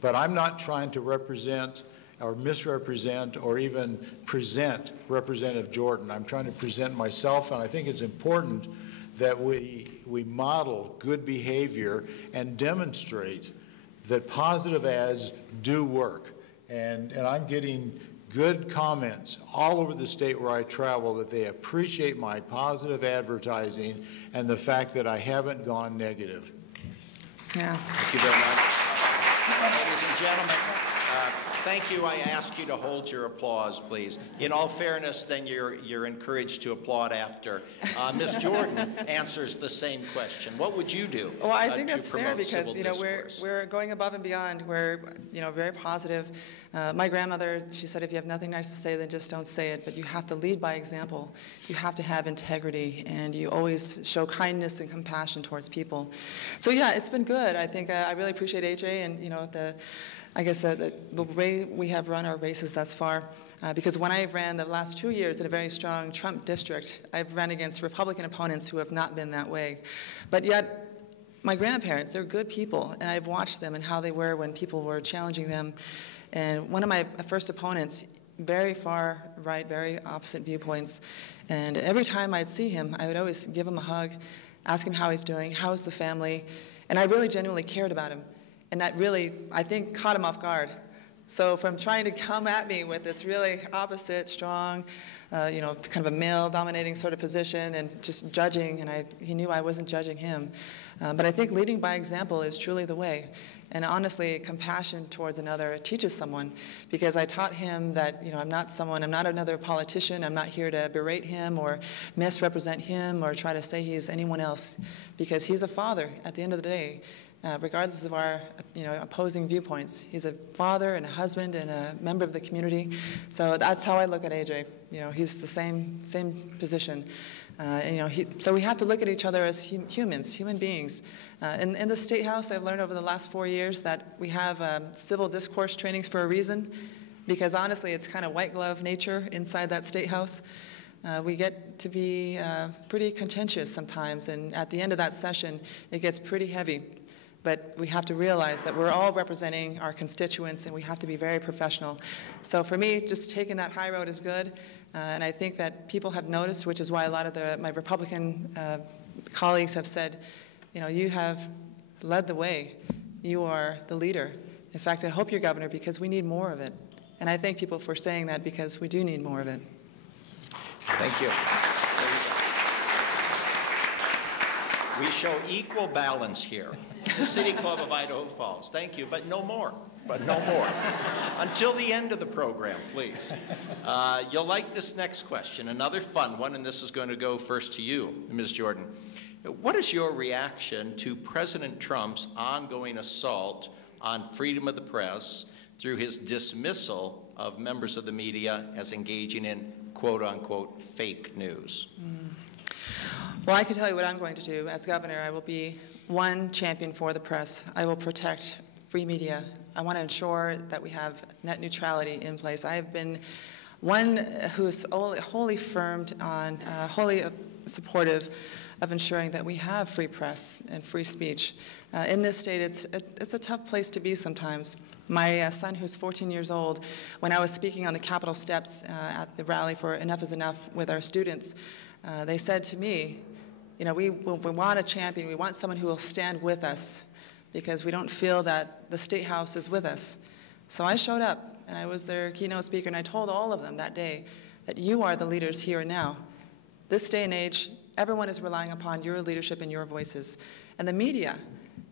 but I'm not trying to represent or misrepresent or even present Representative Jordan. I'm trying to present myself, and I think it's important that we model good behavior and demonstrate that positive ads do work. And I'm getting good comments all over the state where I travel that they appreciate my positive advertising and the fact that I haven't gone negative. Yeah. Thank you very much. Ladies and gentlemen, thank you. I ask you to hold your applause, please. In all fairness, then you're encouraged to applaud after. Ms. Jordan answers the same question. What would you do? Well, I think that's fair because, civil you know, discourse? we're going above and beyond. We're, you know, very positive. My grandmother, she said, if you have nothing nice to say, then just don't say it. But you have to lead by example. You have to have integrity, and you always show kindness and compassion towards people. So yeah, it's been good. I think I really appreciate AJ and, you know, I guess the way we have run our races thus far, because when I ran the last 2 years in a very strong Trump district, I've run against Republican opponents who have not been that way. But yet, my grandparents, they're good people, and I've watched them and how they were when people were challenging them. And one of my first opponents, very far right, very opposite viewpoints, and every time I'd see him, I would always give him a hug, ask him how he's doing, how's the family, and I really genuinely cared about him. And that really, I think, caught him off guard. So from trying to come at me with this really opposite, strong, you know, kind of a male-dominating sort of position and just judging, and he knew I wasn't judging him. But I think leading by example is truly the way. And honestly, compassion towards another teaches someone, because I taught him that, you know, I'm not another politician. I'm not here to berate him or misrepresent him or try to say he's anyone else, because he's a father at the end of the day. Regardless of our, you know, opposing viewpoints. He's a father and a husband and a member of the community. So that's how I look at AJ. You know, he's the same position. And, you know, so we have to look at each other as humans, human beings. In the State House, I've learned over the last 4 years that we have civil discourse trainings for a reason, because honestly, it's kind of white glove nature inside that State House. We get to be pretty contentious sometimes, and at the end of that session, it gets pretty heavy. But we have to realize that we're all representing our constituents, and we have to be very professional. So for me, just taking that high road is good, and I think that people have noticed, which is why a lot of my Republican colleagues have said, you know, you have led the way. You are the leader. In fact, I hope you're governor, because we need more of it. And I thank people for saying that, because we do need more of it. Thank you. We show equal balance here. The City Club of Idaho Falls. Thank you, but no more. Until the end of the program, please. You'll like this next question, another fun one, and this is going to go first to you, Ms. Jordan. What is your reaction to President Trump's ongoing assault on freedom of the press through his dismissal of members of the media as engaging in quote-unquote fake news? Well, I can tell you what I'm going to do. As governor, I will be one champion for the press. I will protect free media. I want to ensure that we have net neutrality in place. I have been one who's wholly supportive of ensuring that we have free press and free speech. In this state, it's a tough place to be sometimes. My son, who's 14 years old, when I was speaking on the Capitol steps at the rally for Enough is Enough with our students, they said to me, you know, we want a champion. We want someone who will stand with us, because we don't feel that the State House is with us. So I showed up, and I was their keynote speaker, and I told all of them that day that you are the leaders here and now. This day and age, everyone is relying upon your leadership and your voices. And the media,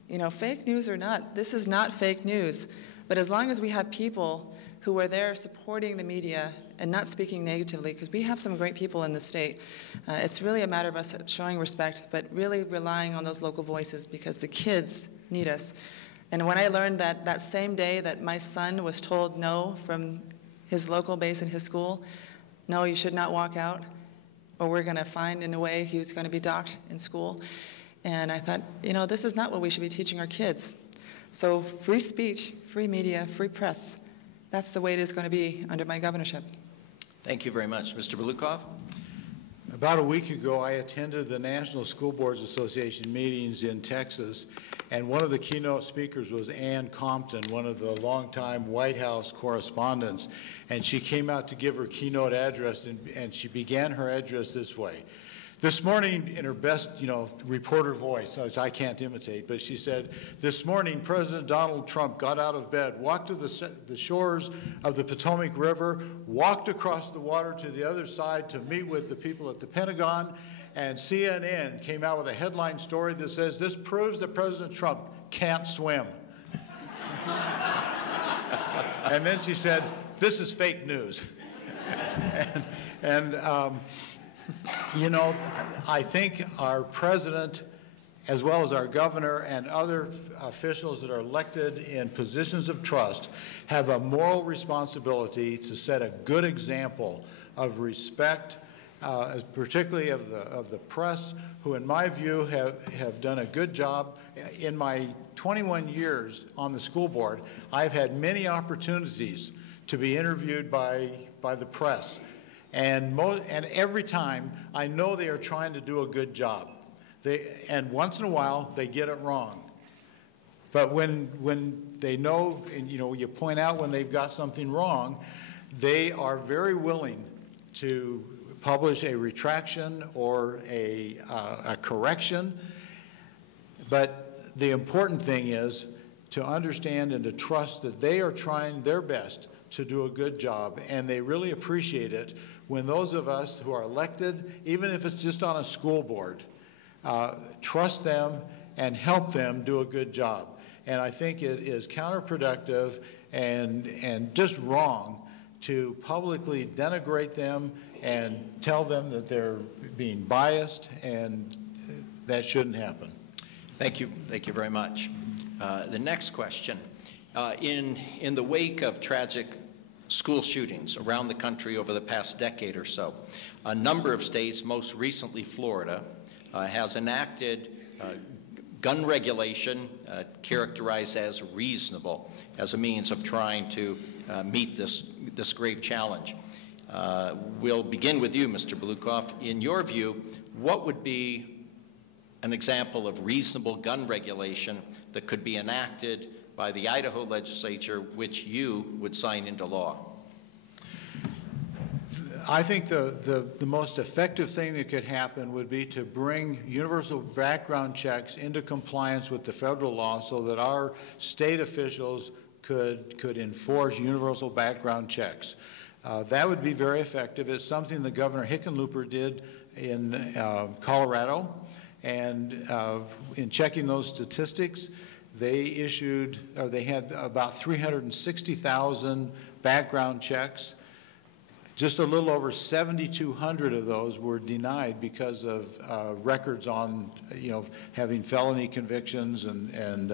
you know, fake news or not, this is not fake news. But as long as we have people who are there supporting the media and not speaking negatively, because we have some great people in the state, it's really a matter of us showing respect, but really relying on those local voices because the kids need us. And when I learned that same day that my son was told no from his local base in his school, no, you should not walk out, or we're going to find in a way he was going to be docked in school. And I thought, this is not what we should be teaching our kids. So free speech, free media, free press, that's the way it is going to be under my governorship. Thank you very much. Mr. Balukoff? About a week ago, I attended the National School Boards Association meetings in Texas, and one of the keynote speakers was Ann Compton, one of the longtime White House correspondents, and she came out to give her keynote address, and she began her address this way. This morning, in her best, reporter voice, which I can't imitate, but she said, "This morning, President Donald Trump got out of bed, walked to the shores of the Potomac River, walked across the water to the other side to meet with the people at the Pentagon, and CNN came out with a headline story that says, 'This proves that President Trump can't swim.'" And then she said, "This is fake news." I think our president, as well as our governor and other officials that are elected in positions of trust, have a moral responsibility to set a good example of respect, particularly of the press, who in my view have done a good job. In my 21 years on the school board, I've had many opportunities to be interviewed by the press. And every time, I know they are trying to do a good job. And once in a while, they get it wrong. But when they know, and you point out when they've got something wrong, they are very willing to publish a retraction or a correction. But the important thing is to understand and to trust that they are trying their best to do a good job, and they really appreciate it when those of us who are elected, even if it's just on a school board, trust them and help them do a good job. And I think it is counterproductive and just wrong to publicly denigrate them and tell them that they're being biased, and that shouldn't happen. Thank you. Thank you very much. The next question. In the wake of tragic school shootings around the country over the past decade or so, a number of states, most recently Florida, has enacted gun regulation characterized as reasonable as a means of trying to meet this grave challenge. We'll begin with you, Mr. Balukoff. In your view, what would be an example of reasonable gun regulation that could be enacted by the Idaho legislature, which you would sign into law? I think the most effective thing that could happen would be to bring universal background checks into compliance with the federal law so that our state officials could enforce universal background checks. That would be very effective. It's something that Governor Hickenlooper did in Colorado, and in checking those statistics, they had about 360,000 background checks. Just a little over 7,200 of those were denied because of records on, having felony convictions and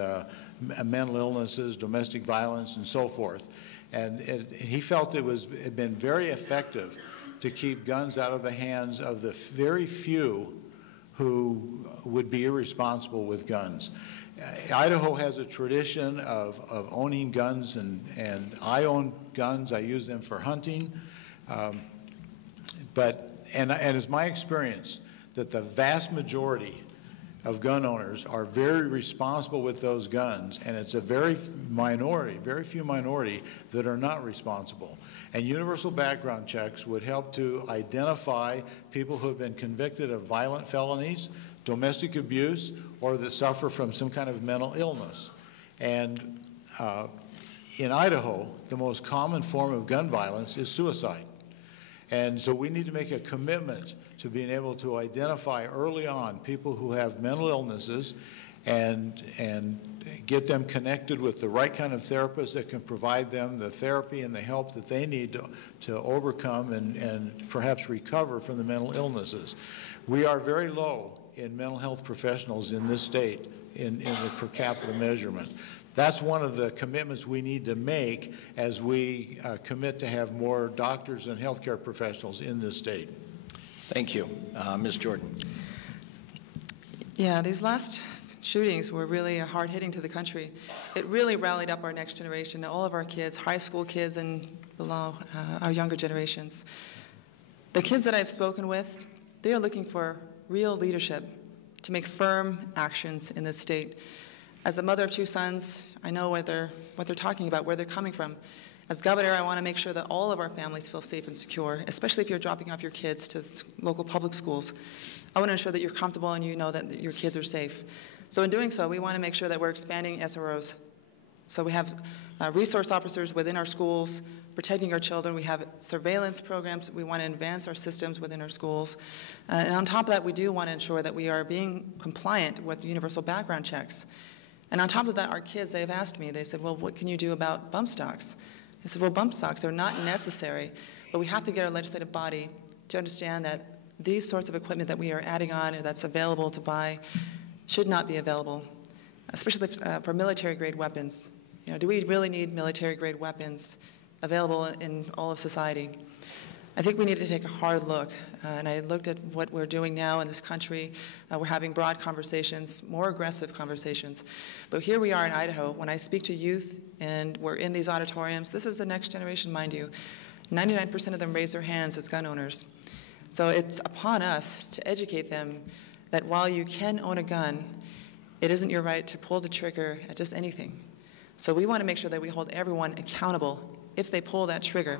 mental illnesses, domestic violence, and so forth. And he felt it had been very effective to keep guns out of the hands of the very few who would be irresponsible with guns. Idaho has a tradition of owning guns, and I own guns. I use them for hunting. And it's my experience that the vast majority of gun owners are very responsible with those guns, and it's a very few minority that are not responsible. And universal background checks would help to identify people who have been convicted of violent felonies, domestic abuse, or that suffer from some kind of mental illness. And in Idaho, the most common form of gun violence is suicide. And so we need to make a commitment to being able to identify early on people who have mental illnesses and get them connected with the right kind of therapists that can provide them the therapy and the help that they need to overcome and perhaps recover from the mental illnesses. We are very low in mental health professionals in this state in the per capita measurement. That's one of the commitments we need to make as we commit to have more doctors and healthcare professionals in this state. Thank you. Ms. Jordan. Yeah, these last shootings were really hard-hitting to the country. It really rallied up our next generation, all of our kids, high school kids and below, our younger generations. The kids that I've spoken with, they are looking for real leadership to make firm actions in this state. As a mother of two sons, I know what they're talking about, where they're coming from. As governor, I want to make sure that all of our families feel safe and secure, especially if you're dropping off your kids to local public schools. I want to ensure that you're comfortable and you know that your kids are safe. So in doing so, we want to make sure that we're expanding SROs. So we have resource officers within our schools protecting our children. We have surveillance programs. We want to advance our systems within our schools. And on top of that, we do want to ensure that we are being compliant with universal background checks. And on top of that, our kids, they've asked me, they said, well, what can you do about bump stocks? I said, well, bump stocks are not necessary, but we have to get our legislative body to understand that these sorts of equipment that we are adding on or that's available to buy should not be available, especially for military-grade weapons. You know, do we really need military-grade weapons available in all of society? I think we need to take a hard look, and I looked at what we're doing now in this country. We're having broad conversations, more aggressive conversations. But here we are in Idaho. When I speak to youth and we're in these auditoriums, this is the next generation, mind you. 99% of them raise their hands as gun owners. So it's upon us to educate them that while you can own a gun, it isn't your right to pull the trigger at just anything. So we want to make sure that we hold everyone accountable if they pull that trigger.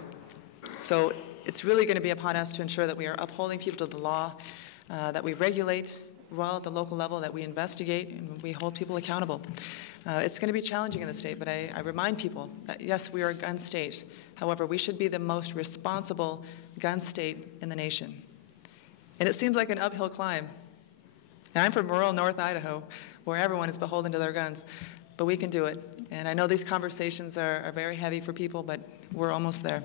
So it's really going to be upon us to ensure that we are upholding people to the law, that we regulate well at the local level, that we investigate, and we hold people accountable. It's going to be challenging in the state, but I remind people that, yes, we are a gun state. However, we should be the most responsible gun state in the nation. And it seems like an uphill climb. And I'm from rural North Idaho, where everyone is beholden to their guns. But we can do it. And I know these conversations are very heavy for people, but we're almost there.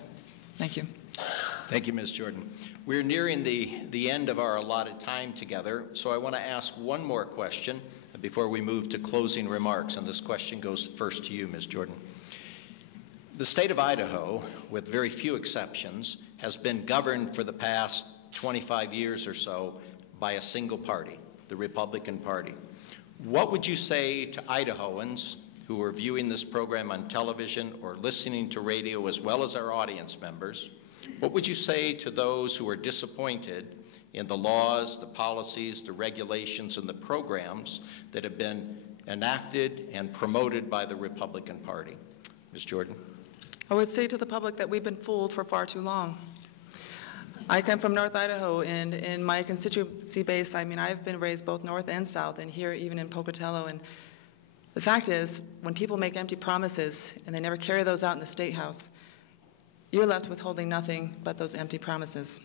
Thank you. Thank you, Ms. Jordan. We're nearing the end of our allotted time together, so I want to ask one more question before we move to closing remarks, and this question goes first to you, Ms. Jordan. The state of Idaho, with very few exceptions, has been governed for the past 25 years or so by a single party, the Republican Party. What would you say to Idahoans who are viewing this program on television or listening to radio, as well as our audience members? What would you say to those who are disappointed in the laws, the policies, the regulations, and the programs that have been enacted and promoted by the Republican Party? Ms. Jordan. I would say to the public that we've been fooled for far too long. I come from North Idaho, and in my constituency base, I mean, I've been raised both north and south, and here even in Pocatello. And the fact is, when people make empty promises and they never carry those out in the State House, you're left with holding nothing but those empty promises.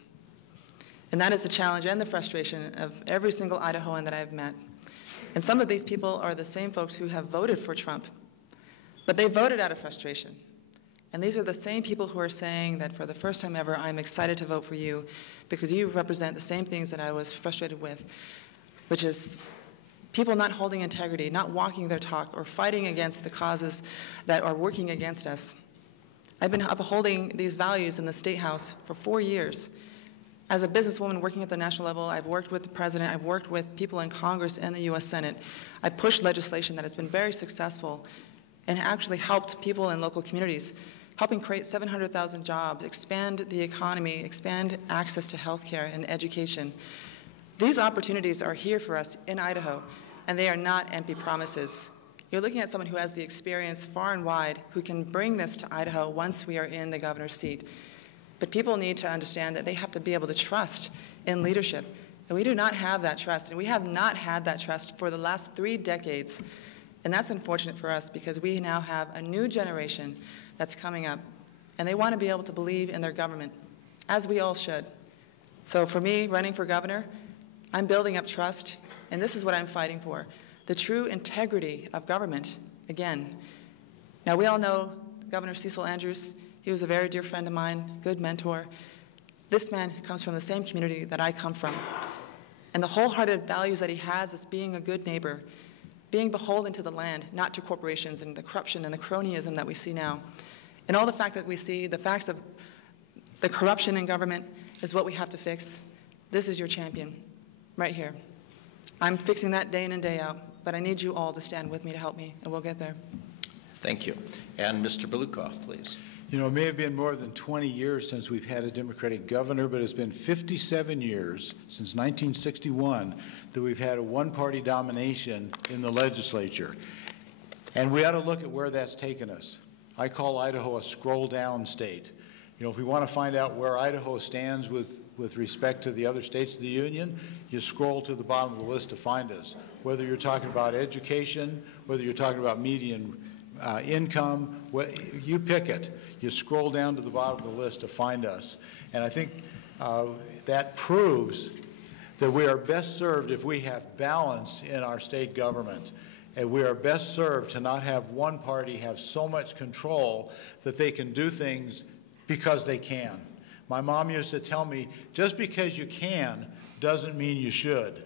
And that is the challenge and the frustration of every single Idahoan that I've met. And some of these people are the same folks who have voted for Trump, but they voted out of frustration. And these are the same people who are saying that for the first time ever, I'm excited to vote for you because you represent the same things that I was frustrated with, which is people not holding integrity, not walking their talk, or fighting against the causes that are working against us. I've been upholding these values in the State House for 4 years. As a businesswoman working at the national level, I've worked with the president, I've worked with people in Congress and the U.S. Senate. I've pushed legislation that has been very successful and actually helped people in local communities, helping create 700,000 jobs, expand the economy, expand access to health care and education. These opportunities are here for us in Idaho, and they are not empty promises. You're looking at someone who has the experience far and wide, who can bring this to Idaho once we are in the governor's seat. But people need to understand that they have to be able to trust in leadership. And we do not have that trust, and we have not had that trust for the last 3 decades. And that's unfortunate for us because we now have a new generation that's coming up, and they want to be able to believe in their government, as we all should. So for me, running for governor, I'm building up trust, and this is what I'm fighting for, the true integrity of government again. Now, we all know Governor Cecil Andrews. He was a very dear friend of mine, good mentor. This man comes from the same community that I come from. And the wholehearted values that he has is being a good neighbor, being beholden to the land, not to corporations and the corruption and the cronyism that we see now. And all the fact that we see, the facts of the corruption in government is what we have to fix. This is your champion, right here. I'm fixing that day in and day out, but I need you all to stand with me to help me, and we'll get there. Thank you. And Mr. Balukoff, please. You know, it may have been more than 20 years since we've had a Democratic governor, but it's been 57 years, since 1961, that we've had a one-party domination in the legislature. And we ought to look at where that's taken us. I call Idaho a scroll-down state. You know, if we want to find out where Idaho stands with respect to the other states of the Union, you scroll to the bottom of the list to find us. Whether you're talking about education, whether you're talking about median income, you pick it. You scroll down to the bottom of the list to find us. And I think that proves that we are best served if we have balance in our state government. And we are best served to not have one party have so much control that they can do things because they can. My mom used to tell me, just because you can doesn't mean you should.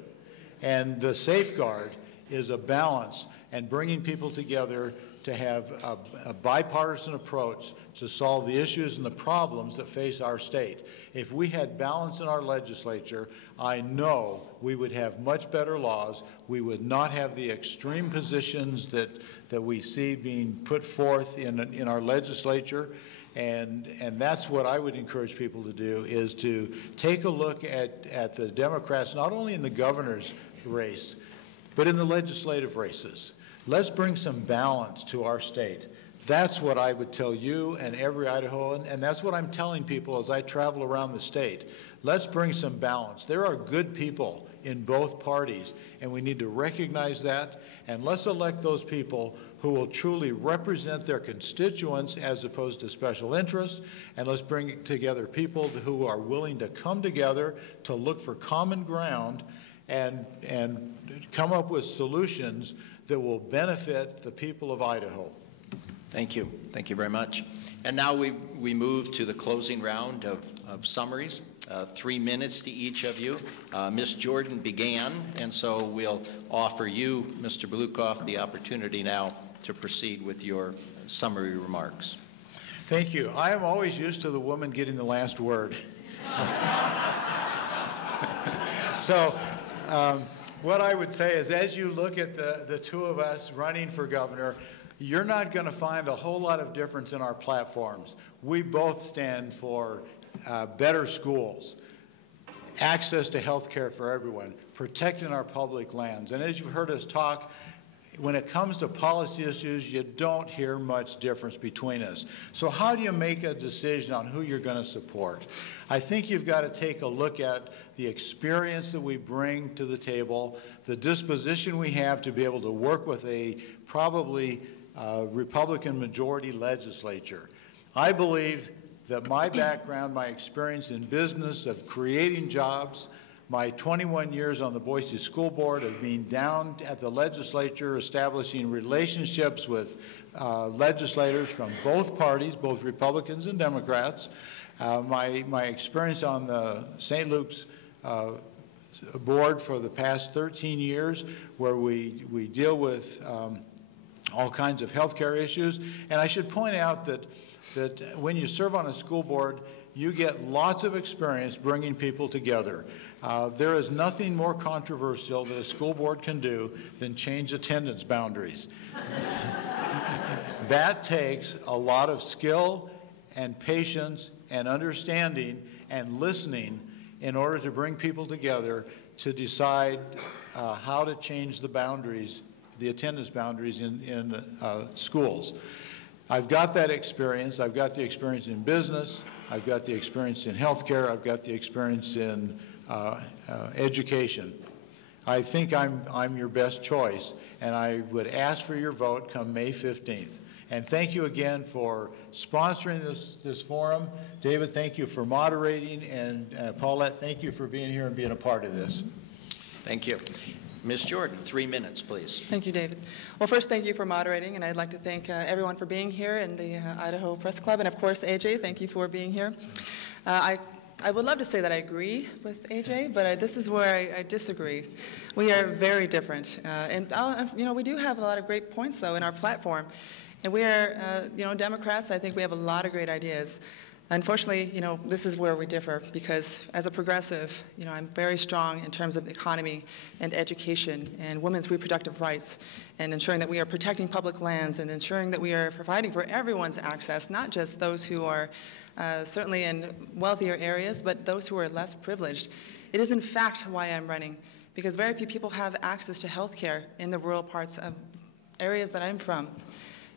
And the safeguard is a balance and bringing people together to have a bipartisan approach to solve the issues and the problems that face our state. If we had balance in our legislature, I know we would have much better laws. We would not have the extreme positions that we see being put forth in our legislature. And that's what I would encourage people to do, is to take a look at the Democrats, not only in the governor's race, but in the legislative races. Let's bring some balance to our state. That's what I would tell you and every Idahoan, and that's what I'm telling people as I travel around the state. Let's bring some balance. There are good people in both parties, and we need to recognize that, and let's elect those people who will truly represent their constituents as opposed to special interests, and let's bring together people who are willing to come together to look for common ground and come up with solutions that will benefit the people of Idaho. Thank you. Thank you very much. And now we move to the closing round of summaries. 3 minutes to each of you. Ms. Jordan began, and so we'll offer you, Mr. Balukoff, the opportunity now to proceed with your summary remarks. Thank you. I am always used to the woman getting the last word. So what I would say is, as you look at the two of us running for governor, you're not going to find a whole lot of difference in our platforms. We both stand for better schools, access to health care for everyone, protecting our public lands. And as you've heard us talk, when it comes to policy issues, you don't hear much difference between us. So how do you make a decision on who you're going to support? I think you've got to take a look at the experience that we bring to the table, the disposition we have to be able to work with a probably Republican majority legislature. I believe that my background, my experience in business of creating jobs, my 21 years on the Boise School Board of being down at the legislature, establishing relationships with legislators from both parties, both Republicans and Democrats, my experience on the St. Luke's board for the past 13 years, where we deal with all kinds of healthcare issues. And I should point out that when you serve on a school board, you get lots of experience bringing people together. There is nothing more controversial that a school board can do than change attendance boundaries. That takes a lot of skill and patience and understanding and listening in order to bring people together to decide how to change the boundaries, the attendance boundaries in schools. I've got that experience. I've got the experience in business. I've got the experience in healthcare. I've got the experience in education. I think I'm your best choice, and I would ask for your vote come May 15th. And thank you again for sponsoring this forum. David, thank you for moderating, and Paulette, thank you for being here and being a part of this. Thank you. Ms. Jordan, 3 minutes, please. Thank you, David. Well, first, thank you for moderating, and I'd like to thank everyone for being here in the Idaho Press Club, and of course, AJ, thank you for being here. I would love to say that I agree with AJ, but this is where I disagree. We are very different, and we do have a lot of great points, though, in our platform. And we are, Democrats. I think we have a lot of great ideas. Unfortunately, this is where we differ, because as a progressive, I'm very strong in terms of economy and education and women's reproductive rights, and ensuring that we are protecting public lands and ensuring that we are providing for everyone's access, not just those who are certainly in wealthier areas, but those who are less privileged. It is in fact why I'm running, because very few people have access to health care in the rural parts of areas that I'm from.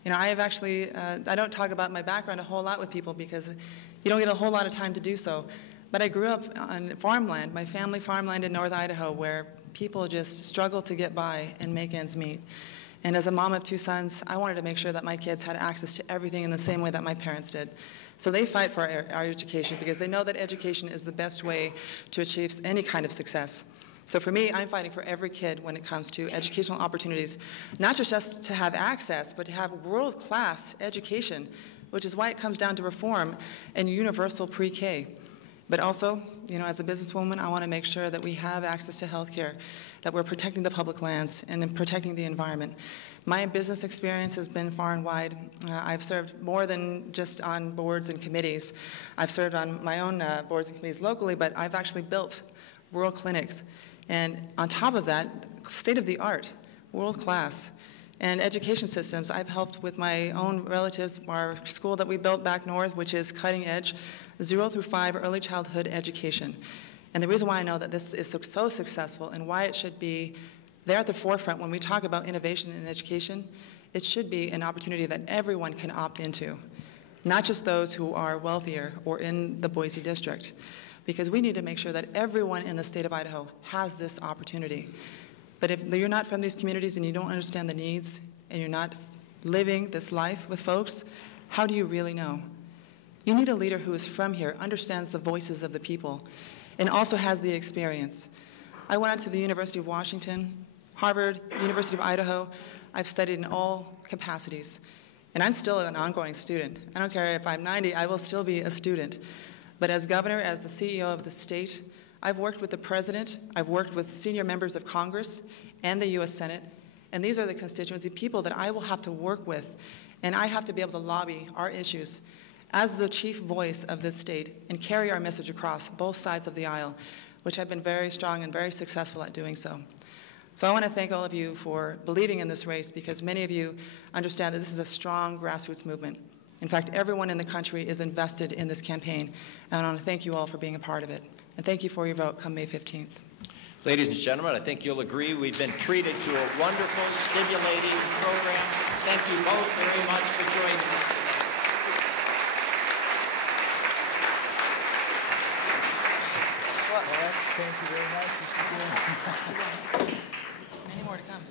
I have actually, I don't talk about my background a whole lot with people because you don't get a whole lot of time to do so. But I grew up on farmland, my family farmland in North Idaho, where people just struggle to get by and make ends meet. And as a mom of 2 sons, I wanted to make sure that my kids had access to everything in the same way that my parents did. So they fight for our education because they know that education is the best way to achieve any kind of success. So for me, I'm fighting for every kid when it comes to educational opportunities, not just to have access, but to have world-class education, which is why it comes down to reform and universal pre-K. But also, as a businesswoman, I want to make sure that we have access to health care, that we're protecting the public lands and protecting the environment. My business experience has been far and wide. I've served more than just on boards and committees. I've served on my own boards and committees locally, but I've actually built rural clinics. And on top of that, state-of-the-art, world-class. And education systems, I've helped with my own relatives, our school that we built back north, which is cutting-edge, 0 through 5 early childhood education. And the reason why I know that this is so successful and why it should be there at the forefront when we talk about innovation in education, it should be an opportunity that everyone can opt into, not just those who are wealthier or in the Boise district. Because we need to make sure that everyone in the state of Idaho has this opportunity. But if you're not from these communities and you don't understand the needs and you're not living this life with folks, how do you really know? You need a leader who is from here, understands the voices of the people, and also has the experience. I went out to the University of Washington, Harvard, University of Idaho. I've studied in all capacities. And I'm still an ongoing student. I don't care if I'm 90, I will still be a student. But as governor, as the CEO of the state, I've worked with the president, I've worked with senior members of Congress and the U.S. Senate, and these are the constituents, the people that I will have to work with, and I have to be able to lobby our issues as the chief voice of this state and carry our message across both sides of the aisle, which I've been very strong and very successful at doing so. So I want to thank all of you for believing in this race, because many of you understand that this is a strong grassroots movement. In fact, everyone in the country is invested in this campaign, and I want to thank you all for being a part of it. And thank you for your vote come May 15th. Ladies and gentlemen, I think you'll agree we've been treated to a wonderful, stimulating program. Thank you both very much for joining us today. All right, thank you very much. Many more to come.